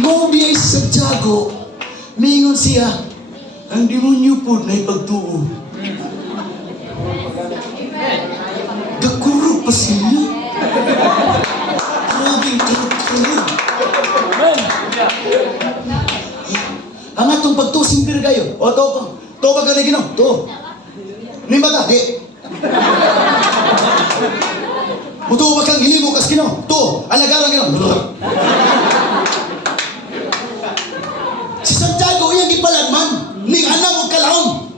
Mobiyay sa Santiago, mingon siya, ang demonyo po na ipagtuo. Gakurog pa siya. Grabing karug-karug. Amen. Ang atong pagtusing kayo. O, to ba ka na ginaw? To. Nimba ka? Di. Mutuo ba kang hilimo kas ginaw? To. Alagaran ginaw. Si Santiago, iyang ipalagman. Ning anak mo kalahong.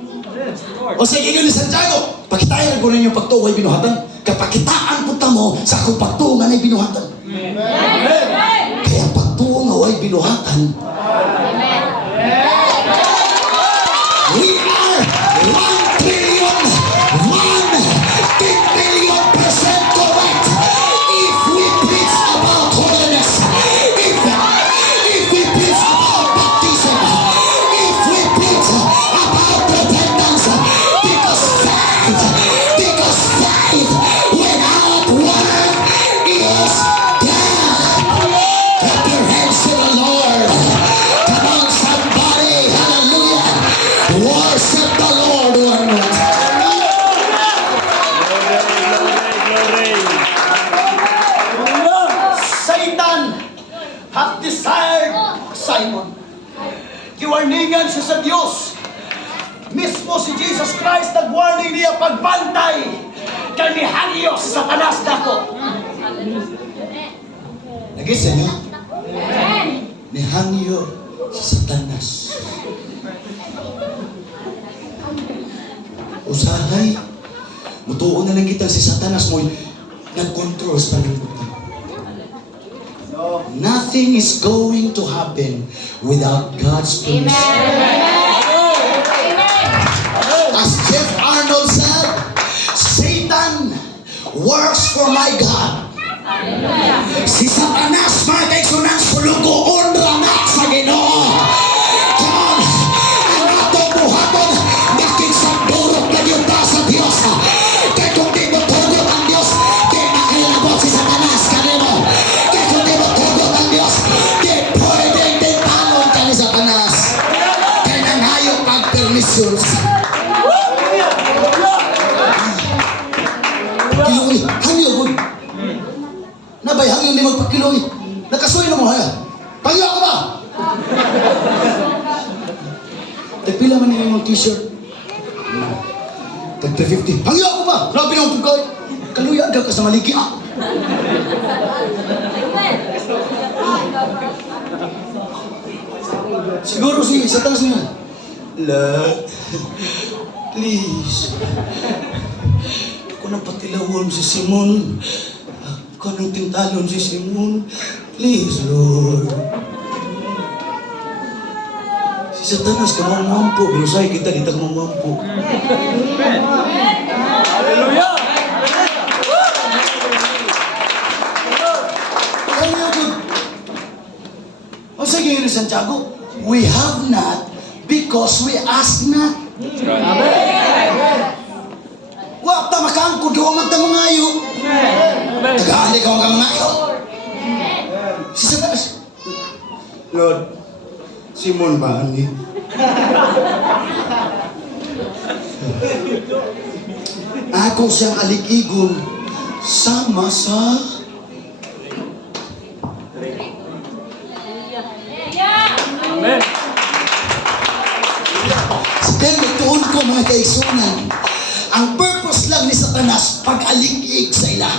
O sige ni Santiago, pakitayan ko rin yung pagtuway binuhatan. Kapakitaan punta mo sa akong pagtuo nga na'y binuhatan. Kaya pagtuo nga way binuhatan, we are 1 trillion, 1 billion percent correct if we preach about holiness, if we preach about baptism, if we preach about repentance, because faith without work is dead. Clap your hands to the Lord. Come on, somebody, hallelujah. Worship the Lord one more time. Satan have desired Simon. Giwarningan siya sa Diyos. Mismo si Jesus Christ nag-warning niya pagbantay kani hangyo sa Satanas dako. Lagi sa inyo, ni hangyo sa Satanas. Usahay, mutuon na lang kita si Satanas mo nag-control sa panimutan. Nothing is going to happen without God's permission. As Jeff Arnold said, Satan works for my God. Si Satanas, mga kaigsunan, sulugoon ramat sa Ginoo. Come on, ang atong buhaton, bakit sa durok na yun ta sa Diyos? Kaya kung di mo tugot ang Diyos, di makilabot si Satanas kanimo. Kaya kung di mo tugot ang Diyos, di pwedeng tintalon ka ni Satanas. Kaya nangayong pag-permisyon. Kiloy, hangyo po. Nabay, hangyo di magpakiloy. Nakasuy na mo, haya. Pangyo ako ba? Tagpila man nila yung t-shirt. Tag 350. Hangyo ako ba? Grabe na ang pagkay. Kaluya agad ka sa maliki. Siguro si Satanas niya. La, please. Ako nang patilawon si Simon. Ako nang tintalon si Simon. Please, Lord. Si Satanas ka mamampo. Binusay kita ka mamampo. Hallelujah. Kaya good. O sige ni Santiago, we have not because we ask not. Wa ta makangkod wa magtamangayo. Tagali ka mga mangayo. Si Satanas. Lord, Simon ba ani? Ako siyang aligigon sama sa Amen. Then tuon ko mga kaigsunan, ang purpose lang ni Satanas pag-aligig sa ila.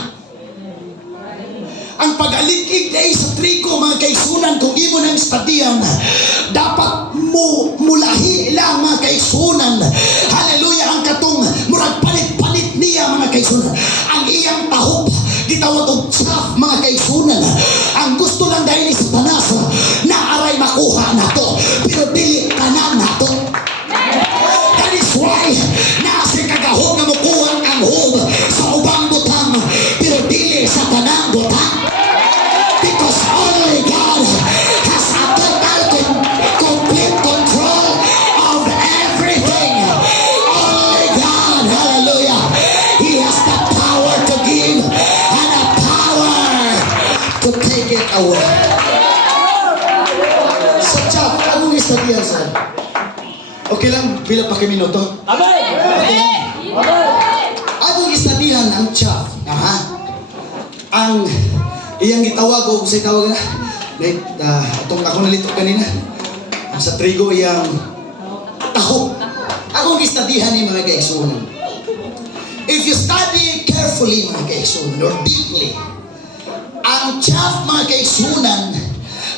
Ang pag-aligig dahil sa trigo mga kaigsunan, kung imo ng stadium, dapat mulahi lang mga kaigsunan. Hallelujah, ang katong murag palit-palit niya mga kaigsunan. gitawag og chaff mga kaigsunan. Ang gusto lang dahil ni Satanas na aray makuha nato, pero dili tanan nato. That is why nasa kagahog na mukuha ang hub sa ubang butang, pero dili sa tanang butang. Because only God has a total complete control of everything. Only God, hallelujah. He has the power to give and the power to take it away. Sa chaff, anong istabihan sir? Okay lang, bilang pa kami minuto. Amen. Anong istabihan ng chaff? Aha. Ang iyang gitawag o sa tawag na, itong ako nalito kanina, ang sa trigo iyang taho. Akong istabihan ni mga kaigsunan. If you study carefully mga kaigsunan or deeply, ang chaff mga kaigsunan,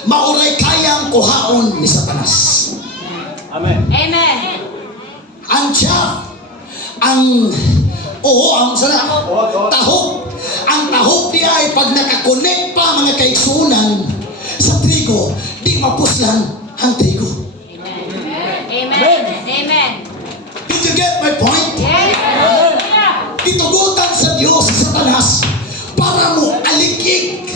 mauray kayang kuhaon ni Satanas. Amen. Amen. Ang chaff, ang tahok. Ang tahok niya ay pag nakakonect pa mga kaigsunan sa trigo, di mapuslan ang trigo. Amen. Amen. Did you get my point? Yes. Itugutan sa Diyos sa Satanas para mo alikik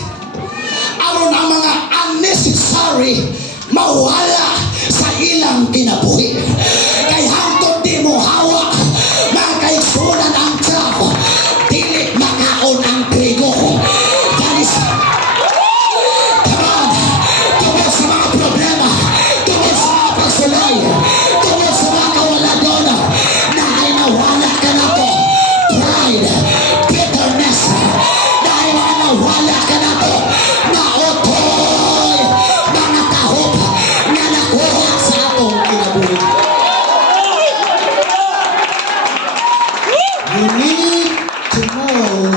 aron ang mga unnecessary mawala sa ilang kinabuhi. Kay hangtod di mo hawa mga kaigsunan ang chaff, dili makaon ang trigo. That is, come on, tungkol sa mga problema, tungkol sa mga pagsulay, tungkol sa mga kawaladon na ay nawala ka na to. Pride, bitterness, dahil nawala ka na to. Naotoy, mga tahop na nakuha sa atong kinabuhi. You need to know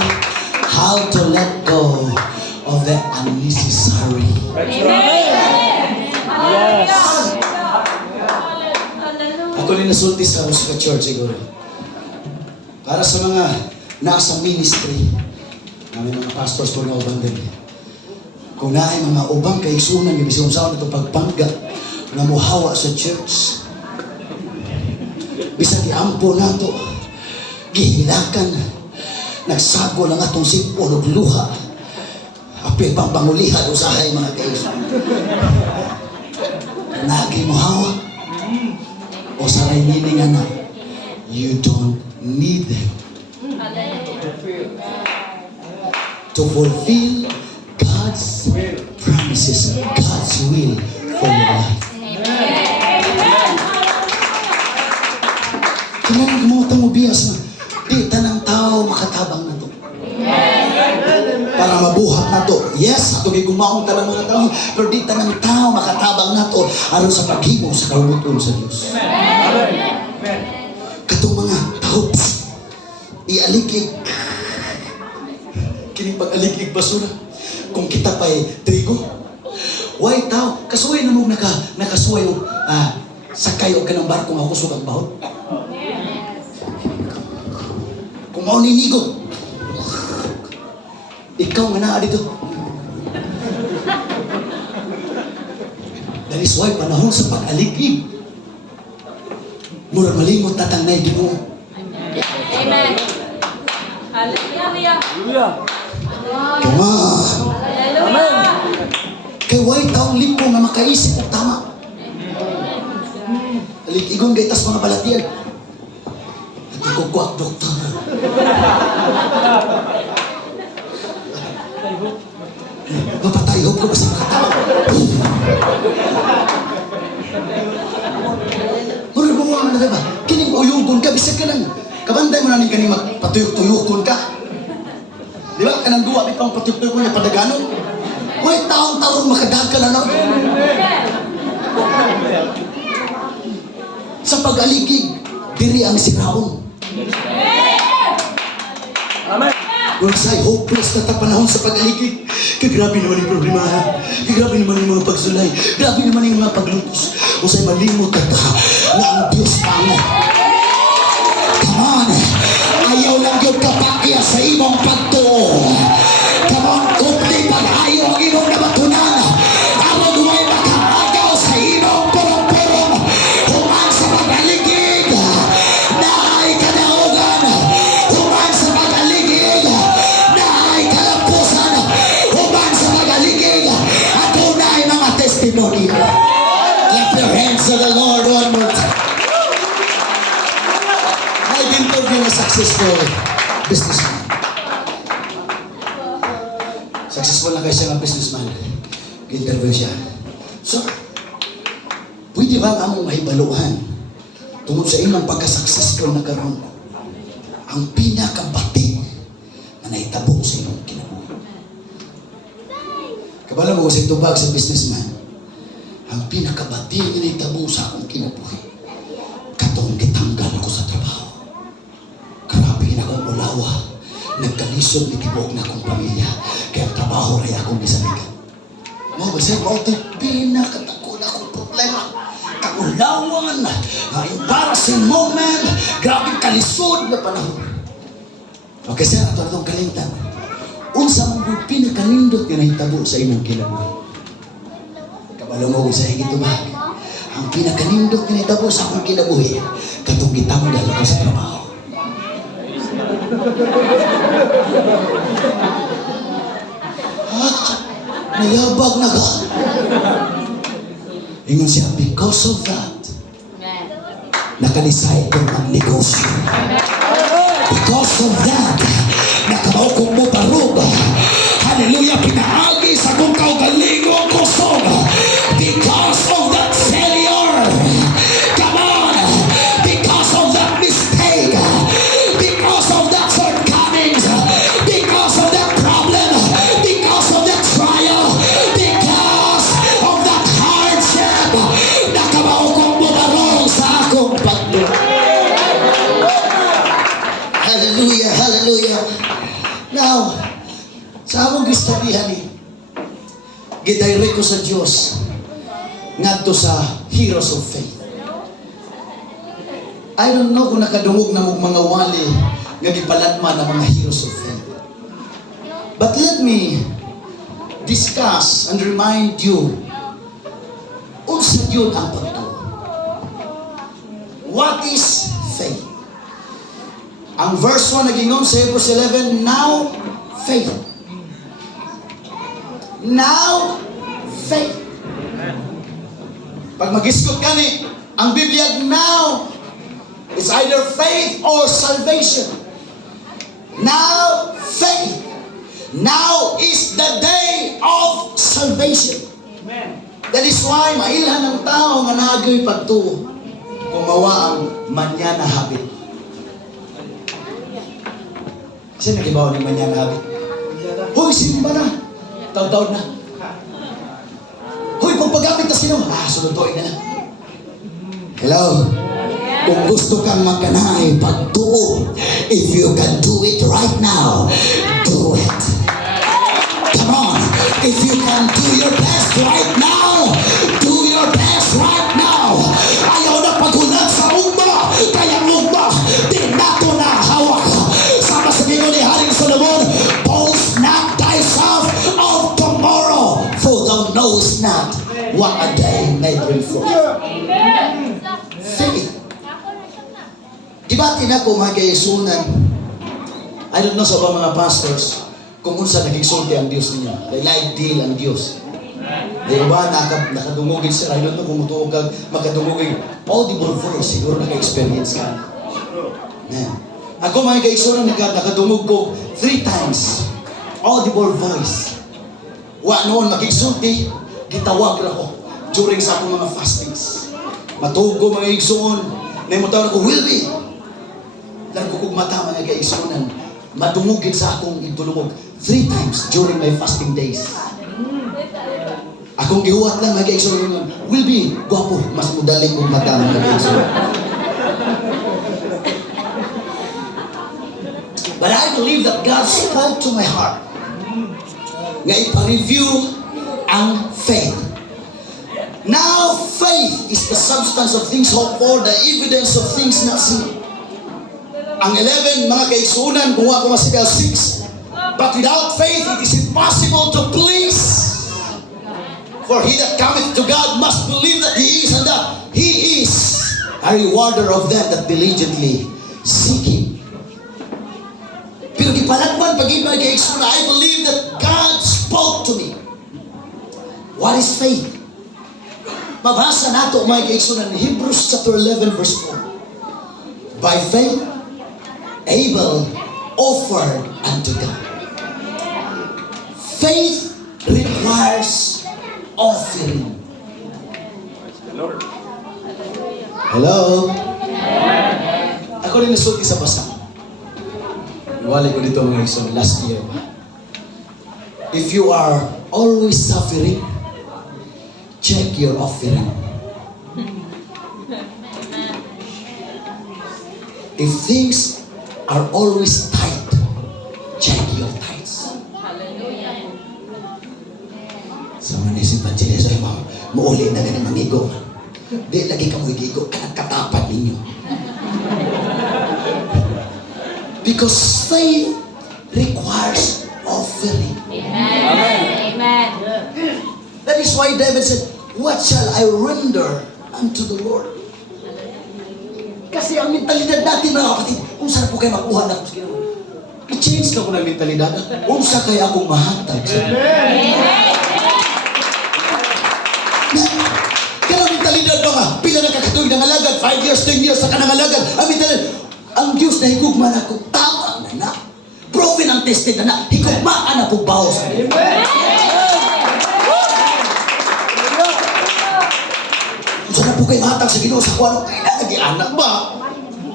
how to let go of the unnecessary. Ako rin nasulti sa Rusika Church siguro. Para sa mga nasa ministry, namin mga pastors ko na ubang din. Kung naay mga ubang kaigsunan, ibig sabihin ito pagpangga na muhawa sa church. Bisag iampo na ito, gihilakan, nagsago lang atong sipon og luha. Api pang pangulihan usahay mga kaigsunan. Nagi muhawa. O sa meaning na, you don't need them to fulfill God's promises, God's will for your life. Kailangan gumawa mo biyas na di tanang tao makatabang na to. Para mabuhat na to. Yes, ato kay gumaong tanang mga tao, pero di tanang tao makatabang na to aron sa paghimo sa kabubuton sa Dios. Katong mga tao, ialikig. Kining pag-alikig basura. Kung kita pa'y trigo, why tao? Kasuway na mo nakasuway o sakay o ka ng barko nga kusog ang bahot. Kung mao ninigo, ikaw nga naa dito. That is why panahon sa pag-alikig, murag malimot tatangnay di mo. Amen. Hallelujah. Hallelujah. Come on. Amen. Kay why taong limpo nga makaisip og tama. Alig-igon kay tas mga balatian. At ikukuak doktor. Mapatayog ko ba sa mga tao? Murag mo mga na ba? Kining uyugon ka, bisag ka lang. Kabanday mo na ni kaning magpatuyok-tuyokon ka. Di ba? Kanang duwa, may pang patuyok-tuyokon na padaganon. May taong-taong makadagal ka na lang. Sa pag-aligig, diri ang sinaon. Amen. Kung sa'y hopeless na tapanahon sa pag-aligig, kagrabe naman yung problema. Kagrabe naman yung mga pagsulay. Grabe naman yung mga paglutos. O sa'y malimot ka na ang Diyos pamo. Come on! Ayaw lang yung kapakya sa imong pagtuo. successful businessman. Successful na kayo siya nga businessman. Interview siya. Sir, pwede ba nga mong mahibaluhan tungkol sa inyong pagka-successful na karon? Ang pinakabati na naitabo sa inyong kinabuhi. Kabala mo sa itubag sa businessman, ang pinakabati na naitabo sa akong kinabuhi, katong gitanggal ko sa trabaho. Grabe na akong ulawa, nagkalisod ni tibok na akong pamilya, kaya ang trabaho rin akong isaligan. Mo ba sir, mo ito pinakatakot akong problema. Kaulawan, embarrassing moment, grabe kalisod na panahon. Okay sir, ito na itong kalingtan. Unsa mong pinakanindot nga nahitabo sa inyong kinabuhi. Kabalo mo sa higit tubag. Ang pinakanindot nga nahitabo sa akong kinabuhi, katong gitanggal ako sa trabaho. Nayabag na ka. Ingon siya, because of that, Amen. nakalisay ko ang negosyo. Because of that, nakabaw kong mo parug. Hallelujah, pinaagi sa kong kaugalingong kusog. Because of that failure, come on, because of that mistake, because of that shortcomings, because of that problem, because of that trial, because of that hardship, nakabaw kong mo parug sa akong pagbuhay. Hallelujah, hallelujah. Now, sa among gistabihan ni, gidirect ko sa Diyos ngadto sa heroes of faith. I don't know kung nakadungog na mong mga wali nga gipalatman ang mga heroes of faith. But let me discuss and remind you unsa yun ang pagtuo. What is faith? Ang verse 1 nagingon sa Hebrews 11, now faith. Now faith. Pag mag-iskot ka ni, ang Biblia now is either faith or salvation. Now faith. Now is the day of salvation. That is why mailhan ng tao nga naagoy pagtuo kung mawa ang manyana habit. Kasi nagibaw ni manyana habit. Hoy, simba na. Taw-taw na. Hoy, pagpagamit na sino? Sunod-tuin na lang. Hello? Kung gusto kang magkanay, pagtuo, if you can do it right now, do it. Come on. If you can do your best right now, do your best right now. Ayaw na paghulat sa ugma, kaya ugma, di nato na hawak. Sama sa gingon ni Haring Solomon, boast not thyself of tomorrow, for thou knowest not what a day may bring forth. Faith. Diba tinako mga kaisunan? I don't know sa mga pastors kung unsa nagigsulti ang Diyos niya. They like deal ang Diyos. Di ba nakadungugin sila? I don't know kung mutuog kag makadungugin. Audible voice, siguro naka-experience ka. Yeah. Ako mga kaisunan nakadungog ko 3 times. Audible voice. Wa noon makigsulti, gitawag ra ko during sa akong mga fastings. Matugo mga igsoon, na imutawag ko, will be. Lang ko kung mata mga kaisunan, madungugin sa akong idulungog 3 times during my fasting days. Akong gihuwat lang mga kaisunan, will be, guwapo, mas mudaling kong mata mga kaisunan. But I believe that God spoke to my heart nga ipa-review ang faith. Now faith is the substance of things hoped for, the evidence of things not seen. Ang 11, mga kaigsunan, kung ako masigal 6, but without faith it is impossible to please. For he that cometh to God must believe that he is, and that he is a rewarder of them that diligently seek him. Pero gipalagman pag-ibig kay Igsoon, I believe that God spoke to me. What is faith? Mabasa nato mga Igsoon in Hebrews chapter 11 verse 4. By faith, Abel offered unto God. Faith requires offering. The Lord. Hello? Ako rin nasulti sa basa. Iwalay ko dito mga igsoon, last year pa. If you are always suffering, check your offering. If things are always tight, check your tights. Hallelujah. Sa mga nisip ang Chile, sa'yo mga muuli na ganang mangigo. Di lagi ka magigo, katapat ninyo. Because faith requires offering. Amen. Amen. That is why David said, what shall I render unto the Lord? Kasi ang mentalidad natin mga kapatid, kung saan po kayo makuha na sa Ginoon. I-change na ko ng mentalidad. Unsa kaya akong mahatag sa Kaya ang mentalidad ba nga, pila na kakatuwid ng alagad, 5 years, 10 years, sa kanang alagad, ang mentalidad, ang Diyos na higugma na ako, tama na na. Proven ang tested na na, higugmaan na po baho sa Diyos. Kung saan na po kayo mahatag sa Ginoo sa kuwan, kaya na nag-ianak ba?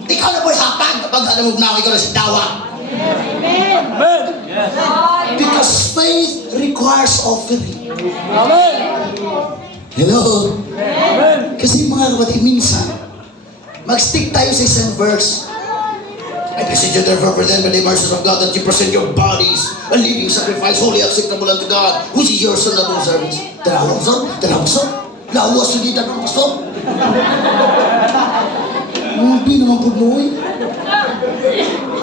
Ikaw na po'y hatag kapag alam mo na ikaw na si Dawa. Amen. Yes. Because faith requires offering. Amen. Hello? Amen. Kasi mga kapatid, minsan, mag-stick tayo sa isang verse. I beseech you therefore, brethren, by the mercies of God, that you present your bodies a living sacrifice, holy, acceptable unto God, which is your reasonable service. Tanawason? Lawas na dito ng pastor? Hindi naman po mo eh.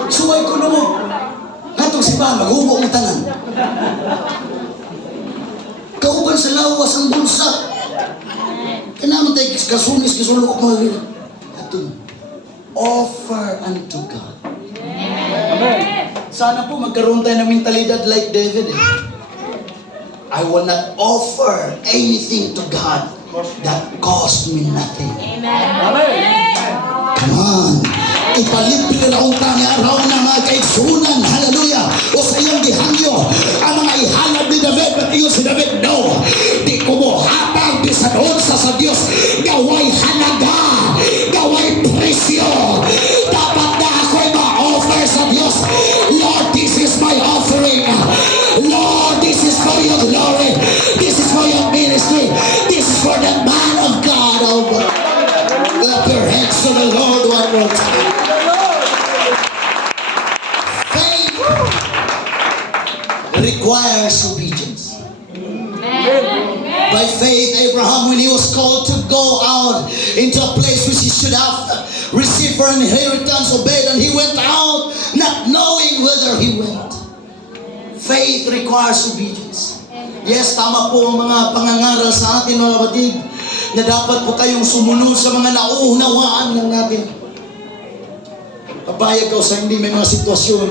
Suway ko na mo. Natong simbahan, maghubo ang tanan. Kauban sa lawas ang bulsa. Kailangan tayo kasunis, kasulok mo. Ito, offer unto God. Sana po magkaroon tayo ng mentalidad like David. I will not offer anything to God that cost me nothing. Amen. Come on. Ipalibre na ang tanga araw ng mga kaigsunan. Hallelujah. O sa iyong gihangyo, ang mga ihalad ni David, but iyon si David, no. Di ko mo hatag bisan sa Diyos. Gaway halaga. Gaway presyo. Dapat na ako'y ma-offer sa Diyos. Lord, this is my offering. Lord, this is for your glory. This is for your ministry. This is for the man of God. Oh, clap your hands to the Lord one more time. Faith requires obedience. By faith, Abraham, when he was called to go out into a place which he should have received for an inheritance, obeyed, and he went out not knowing whither he went. Faith requires obedience. Yes, tama po ang mga pangangaral sa atin mga kapatid na dapat po tayong sumunod sa mga nauunawaan ng natin. Papayag ka sa hindi may mga sitwasyon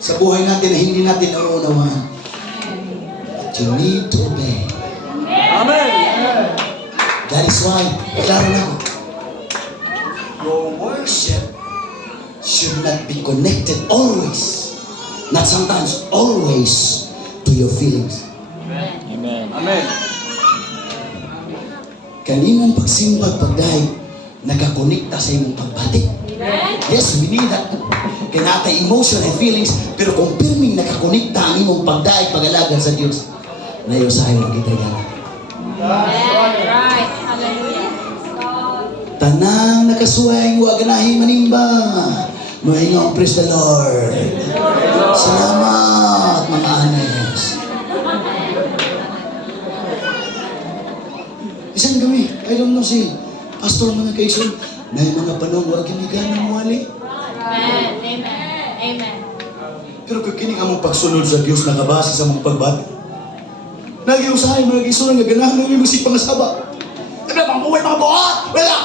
sa buhay natin na hindi natin nauunawaan. But you need to obey. Amen. That is why, klaro na ako. Your worship should not be connected always, not sometimes, always to your feelings. Amen. Amen. Kaninong pagsimbag pagdahi, nakakonekta sa imong pagbati. Yes, we need that. Kinata emotion and feelings, pero kung pirming nakakonekta ang imong pagdahi, pag-alagad sa Diyos, na iyo sa ayaw kita yan. Right. Hallelujah. Tanang nakasuway, huwag ganahin manimba. Mahingong, praise the Lord. Salamat, mga anes. Isang kami, I don't know si Pastor mga kaison, may mga panong huwag kinigan ng wali. Amen. Amen. Amen. Pero kung kini among pagsunod sa Diyos nakabase sa among pagbati. Nagiusahay mga kaison nga ganahan ng imong si pangasaba. Ano bang buhay mga buhat? Wala!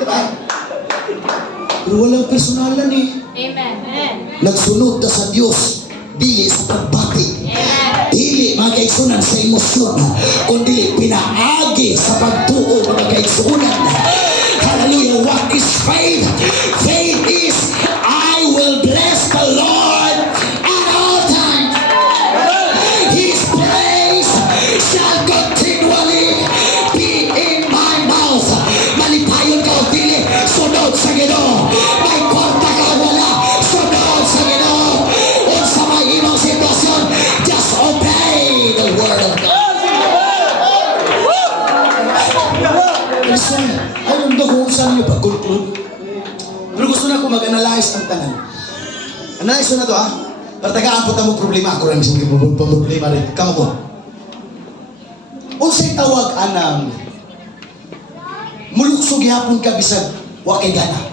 Diba? Pero walang personalan eh. Amen. Nagsunod na sa Diyos, dili sa pagbati. Amen. Dili mga kaigsunan sa emosyon, kundi pinaagi sa pagtuo mga kaigsunan. Hallelujah. What is faith? Faith is I will bless the Lord at all times. His praise shall continually be in my mouth. Malipayon ka o dili, sunod sa Ginoo. May kwarta ka o wala, sunod sa Ginoo. Unsa may imong sitwasyon, just obey the word of God. Listen, I don't know kung saan niyo pag-conclude. Pero gusto na ko mag-analyze ng tanan. Analyze na to ha. Para tagaan po tamo problema. Ako rin isang problema rin. Kamo po. Unsay tawag anang muluksog yapon ka bisag wa kay gana.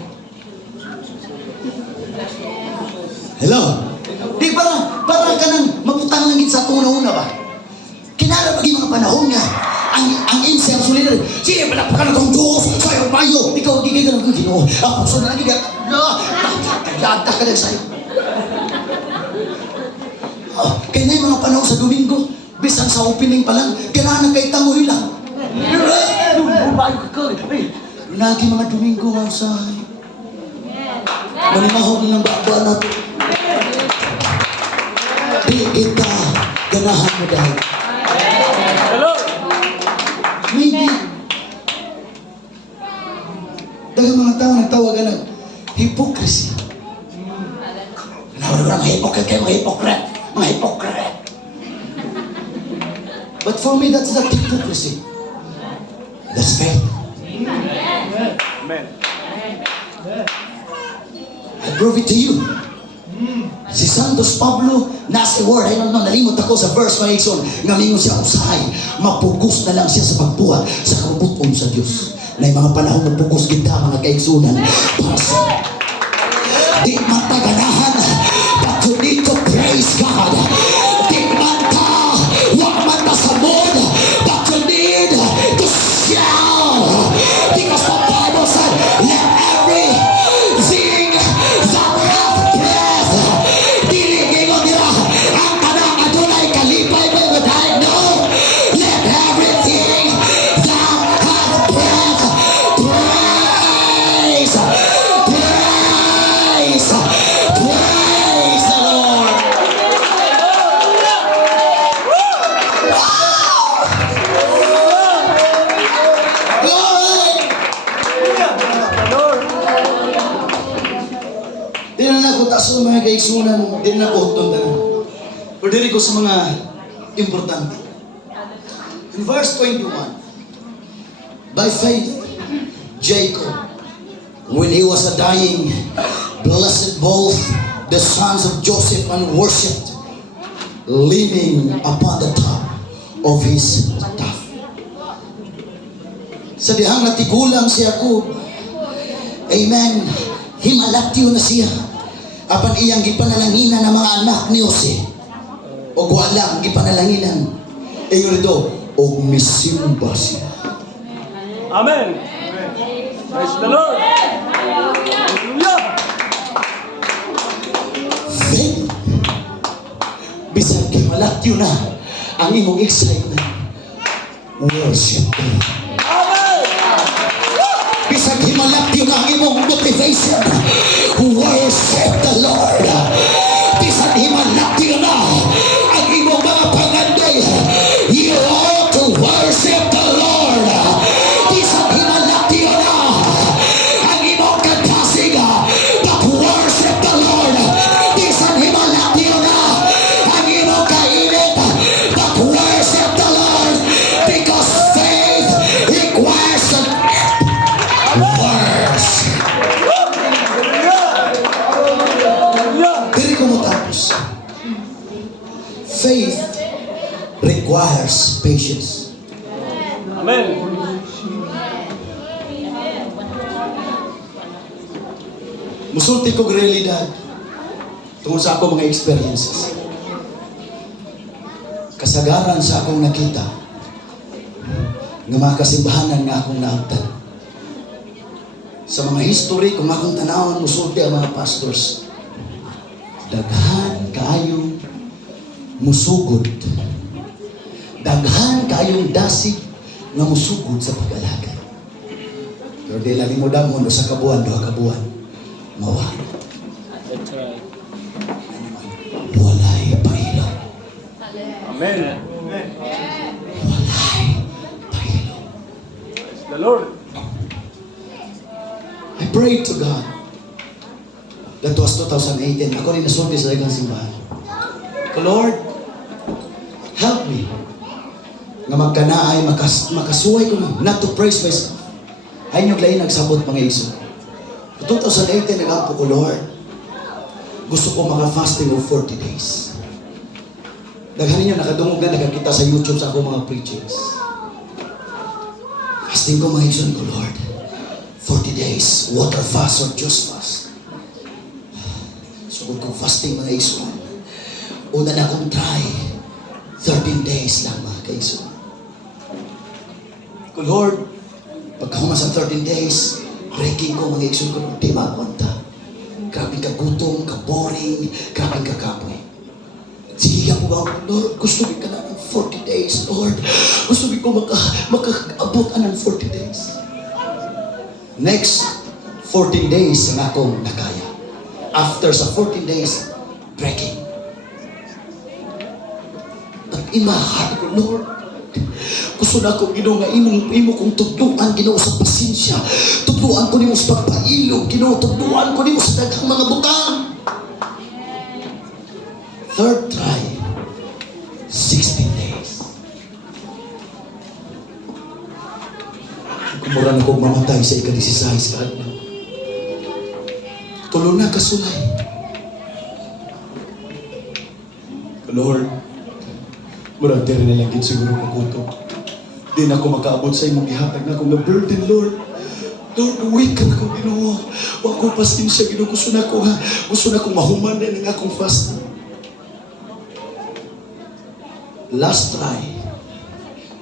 Hello? Di para ka nang mabutang lang gid sa una-una ba? Kinara pag mga panahon nga ang insen suliran. Sige pala pa ka na kong Diyos sa'yo mayo. Ikaw di kayo ng Ginoo. Ako so na lagi ka. Tagyada ka lang sa'yo. Kaya na yung mga panahon sa Domingo, bisan sa opening pa lang, kailangan kay tangoy lang. Bumayo ka ka. Lagi mga Domingo nga sa manimahon ng baba natin. Di kita ganahan mo dahil. Hello. Maybe. Dagang mga tao nagtawagan ng hypocrisy. Nawala ko ng hypocrite kayo, mga hypocrite. Mga hypocrite. But for me, that's not hypocrisy. That's faith. Amen. I prove it to you. Si Santos Pablo, nasa word, I don't know, nalimot ako sa verse mga ikson, nga mingon siya usahay, mapugos na lang siya sa pagbuhat sa kabuton sa Diyos. Na yung mga panahon mapugos kita mga kaigsunan para sa di mataganahan, but you need to praise God. Di mata, wak mata sa mood, but you need to shout. Because the Bible said, let everything that hath breath, dili gingon nila, ang kanang adunay kalipay mo yung dahil no, let everything that hath breath praise, praise, praise the Lord. Glory! Di na nakuta sa mga kaigsunan, di na nakuhutong na. Pero diri ko sa mga importante. In verse 21, by faith, Jacob, when he was dying, blessed both the sons of Joseph and worshipped, leaning upon the top of his staff. Sa dihang natigulang si Jacob, amen, himalatyo na siya. Apan iyang gipanalanginan ng mga anak ni Jose. O walang gipanalanginan. Ingon ito, o misimba siya. Amen. Praise the Lord. Hallelujah. Faith. Bisag himalatyo na ang imong excitement. Worship God. Amen. Bisag himalatyo na ang imong motivation. Worship the Lord. Bisag himalatyo na ang imong mga pangandoy. You ought to worship the Lord. Bisag himalatyo na ang imong kadasig. But worship the Lord. Bisag himalatyo na ang imong kainit. But worship the Lord. Because faith requires an worship. Hallelujah. Dili ko mo tapos. Faith requires patience. Amen. Musulti ko realidad tungkol sa ako mga experiences. Kasagaran sa akong nakita ng mga kasimbahanan nga akong naabtan. Sa mga history, kung akong tanawan, musulti ang mga pastors. Daghan kaayong musugod. Daghan kaayong dasig nga musugod sa pag-alagad. There are Di lang mo damon, usa ka buwan, duha ka buwan. Mawala. That's right. Walay pahilo. Amen. Walay pahilo. Praise the Lord. I prayed to God. That was 2018. Ako rin nasulti sa dagang simbahan. Lord, help me. Nga magkanaay, makasuway ko na. Not to praise myself. Ay nyo lain nagsabot mga iso. 2018, nag-ampo ko, Lord. Gusto ko maka-fasting of 40 days. Daghan ninyo nakadungog na nakakita sa YouTube sa akong mga preachings. Fasting ko mga iso ko, Lord. 40 days, water fast or juice fast. So kung fasting mga iso, una na akong try. 13 days lang mga kaiso. Ko Lord, pagkahuma sa 13 days, breaking ko mga iso ko, di makwanta. Grabe ka gutom, ka boring, grabe ka kapoy. Sige ka po ba, Lord, gusto ka na ng 40 days, Lord. Gusto ko makaabot ng 40 days. Next 14 days ang akong nakaya. After sa 14 days, breaking. But in my heart ko, Lord, gusto na akong Ginoo nga imo kong tugduan, Ginoo, sa pasensya. Tugduan ko nimo sa pagpailog, Ginoo. Tugduan ko nimo sa daghang mga butang. Third try, 16 days. Kumura na kong mamatay sa ika-16 ka adlaw. Tulo na kasulay. Lord, murag diri na lang gid siguro ko kuto. Di na ako makaabot sa imong gihatag na akong na-burden, Lord. Lord, weak ka na ko, Ginoo. Wa ko pasensya, Ginoo. Gusto na ko mahuman na ng akong fasting. Last try.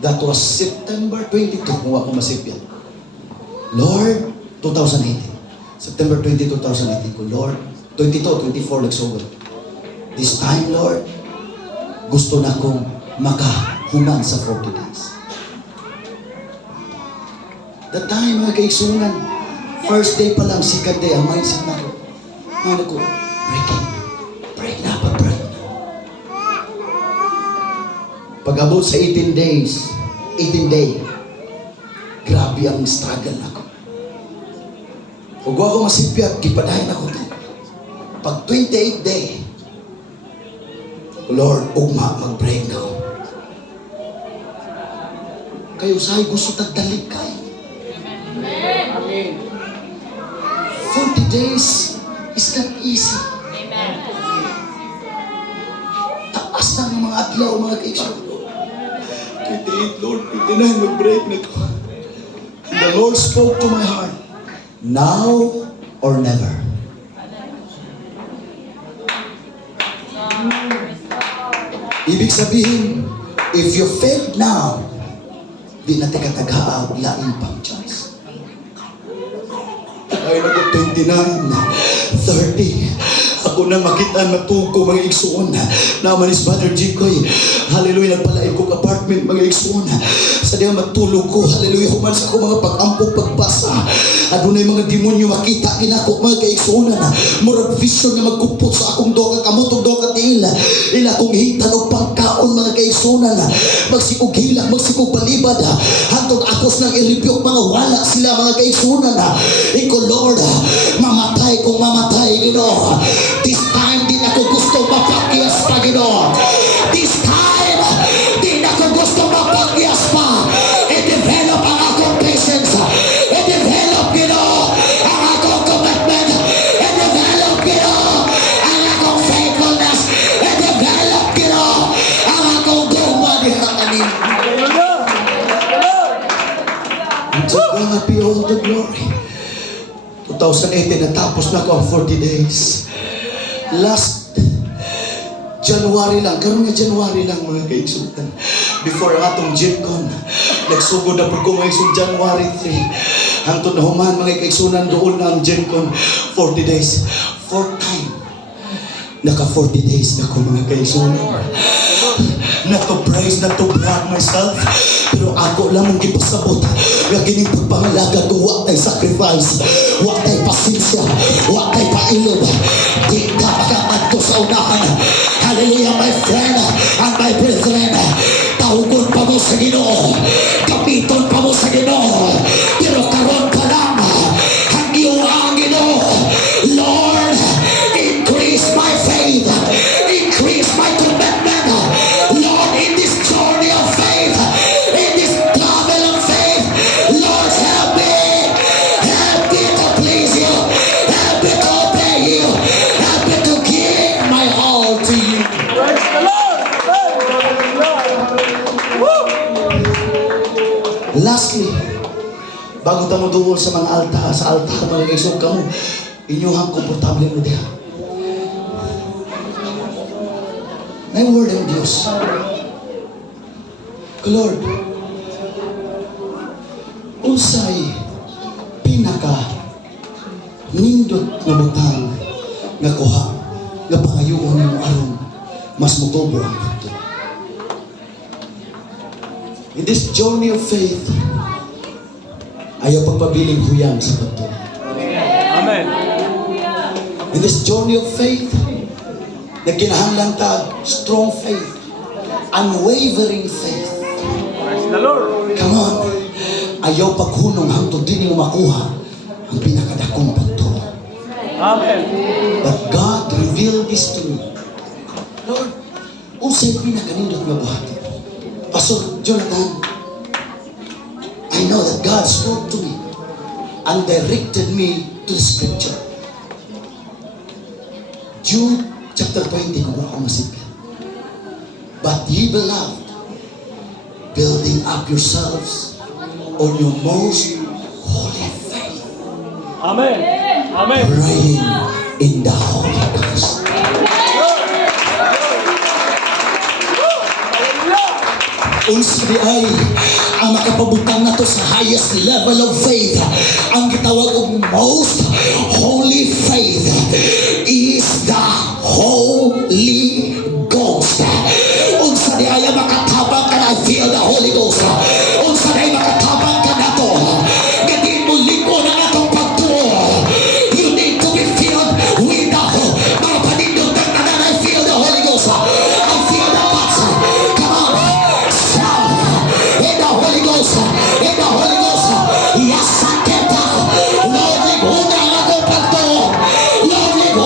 That was September 22, kung ako masipyan. Lord, 2018. September 20, 2018 ko, Lord. 22, 24, nagsugot. This time, Lord, gusto na kong makahuman sa 40 days. That time, mga kaigsunan, first day pa lang, second day, ang mindset na ko. Ano ko, break na, pag-break na. Pag-abot sa 18 days, 18 day, grabe ang struggle na ko. Huwag ako masipyat, kipadahin ako to. Pag 28 day, Lord, ugma, mag-break na ako. Kayo sa'yo gusto tagdalik kayo. Amen. 40 days is not easy. Amen. Taas na ng mga adlaw, mga kaibigan. 28, Lord, 29, mag-break na ko. And the Lord spoke to my heart, now or never. Ibig sabihin, if you fail now, di na taga-tagaag, lain pang chance. Ay, nago 29, 30. Ako na makita matuko mga igsuon. Naman is Brother Jikoy. Hallelujah, nagpalain ko apartment mga igsuon. Sa diya matulog ko. Hallelujah, human sa ako mga pag-ampog pagbasa. Adunay mga demonyo makita ginako mga kaigsuonan. Murag vision na magkupot sa akong doka kamutog doka tiil. Ila kong hitan og pangkaon mga kaigsuonan. Magsikog hilak, magsikog palibad. Hantod akos nang i-rebuke mga wala sila mga kaigsuonan. Iko Lord, mamatay kung mamatay, Ginoo. This time, di na ko gusto mapakyas pa, Ginoo. This time, di na ko gusto mapakyas pa. I-develop ang akong patience. I-develop, Ginoo, ang akong commitment. I-develop, Ginoo, ang akong faithfulness. I-develop, Ginoo, ang akong guma diha kanin. Hallelujah. And to God be all the glory. 2018, natapos na ko ang 40 days. Last January lang, karon nga January lang mga kaigsutan. Before ang atong GenCon, nagsugod na po ko mga kaigsutan January 3. Hangtod na human mga kaigsunan doon na ang GenCon 40 days. Fourth time, Naka 40 days na ko mga kaigsunan. Not to praise, not to brag myself, pero ako lang mong gipasabot nga gining pagpangalaga ko. Wa tay sacrifice, wa tay pasensya, wa tay pailob. Di ka makaadto sa unahan. Hallelujah, my friend and my brethren. Tawgon pa mo sa Ginoo, kapiton pa mo sa Ginoo, pero karon pa lang ang iyong Ginoo. Lord, increase my faith, increase my commitment. Lord, in this journey of faith, in this travel of faith, Lord, help me to please you, help me to obey you, help me to give my all to you. Praise the Lord. Woo! Lastly, bago tamo duol sa mga sa altar, mga kaisog kamo, inyuhang komportable mo diha. Na yung word ng Diyos. Lord, unsay pinaka nindot nga butang nga kuha nga pangayuon nimo aron mas motubo ang pagtuo. In this journey of faith, ayaw pagpabiling huyang sa pagtuo. Amen. In this journey of faith, nagkinahanglan ta strong faith, unwavering faith. Praise the Lord. Come on. Ayaw paghunong hangtod din mo makuha ang pinakadakong pagtuo. Amen. But God revealed this to me. Lord, unsay pinakanindot nga buhaton? Pastor Jonathan, I know that God spoke to me and directed me to the scripture. Jude chapter 20, kung ako masipin. But ye beloved, building up yourselves on your most holy faith, Amen. Amen. praying in the Holy Ghost. Unsa di ay ang makapabutang nato sa highest level of faith, ang gitawag og most holy faith is the Holy Ghost. Unsa di ay makatabang ka na feel the Holy Ghost. Unsa di ay makatabang ka nato gadi mo liko na atong pagtuo. You need to be filled with the mga panindot na I feel the Holy Ghost. I feel the power. Come on. In the Holy Ghost, in the Holy Ghost, yes, I can. Lord, liguna ako pagto. Lord, liguna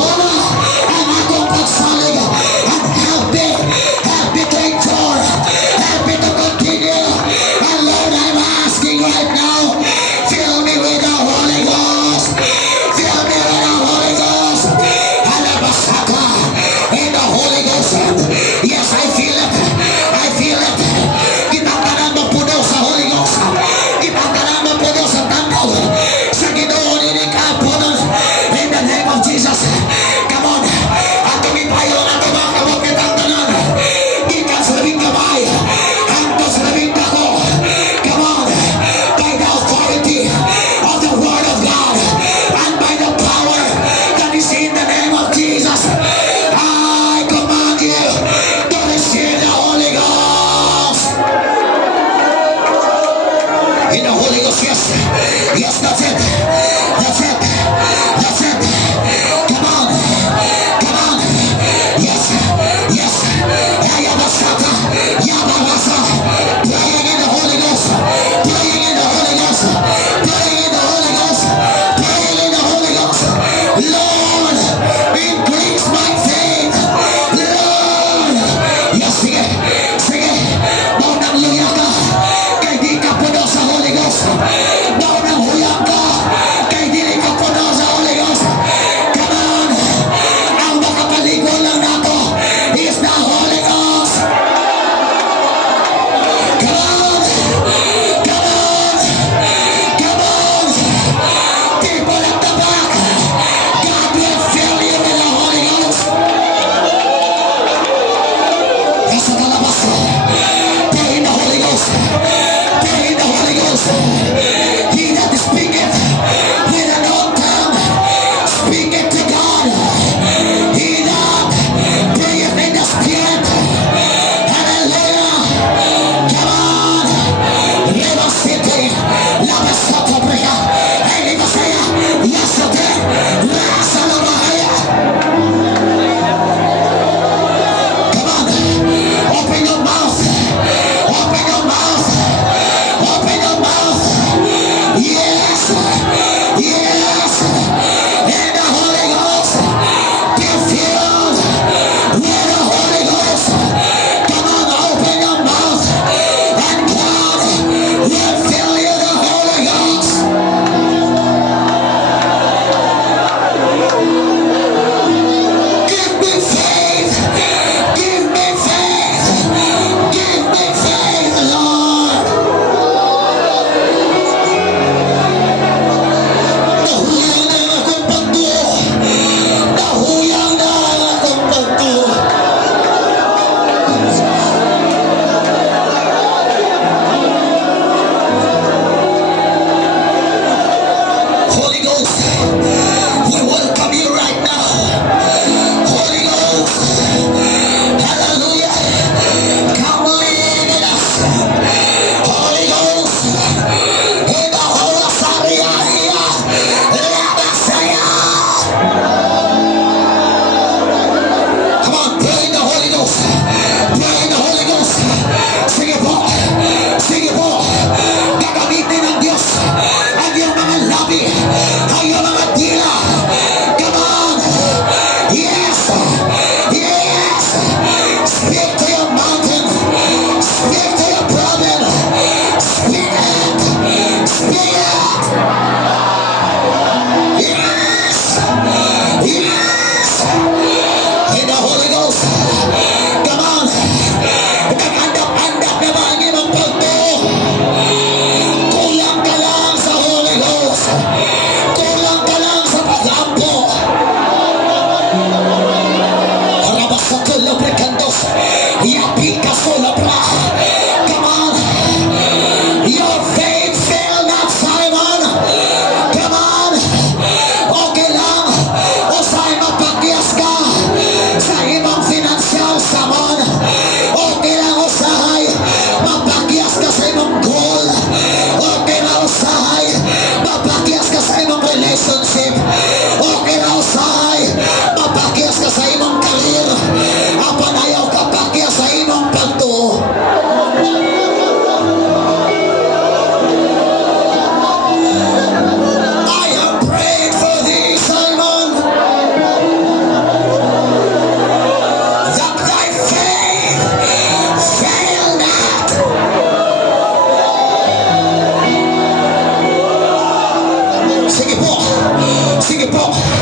nato.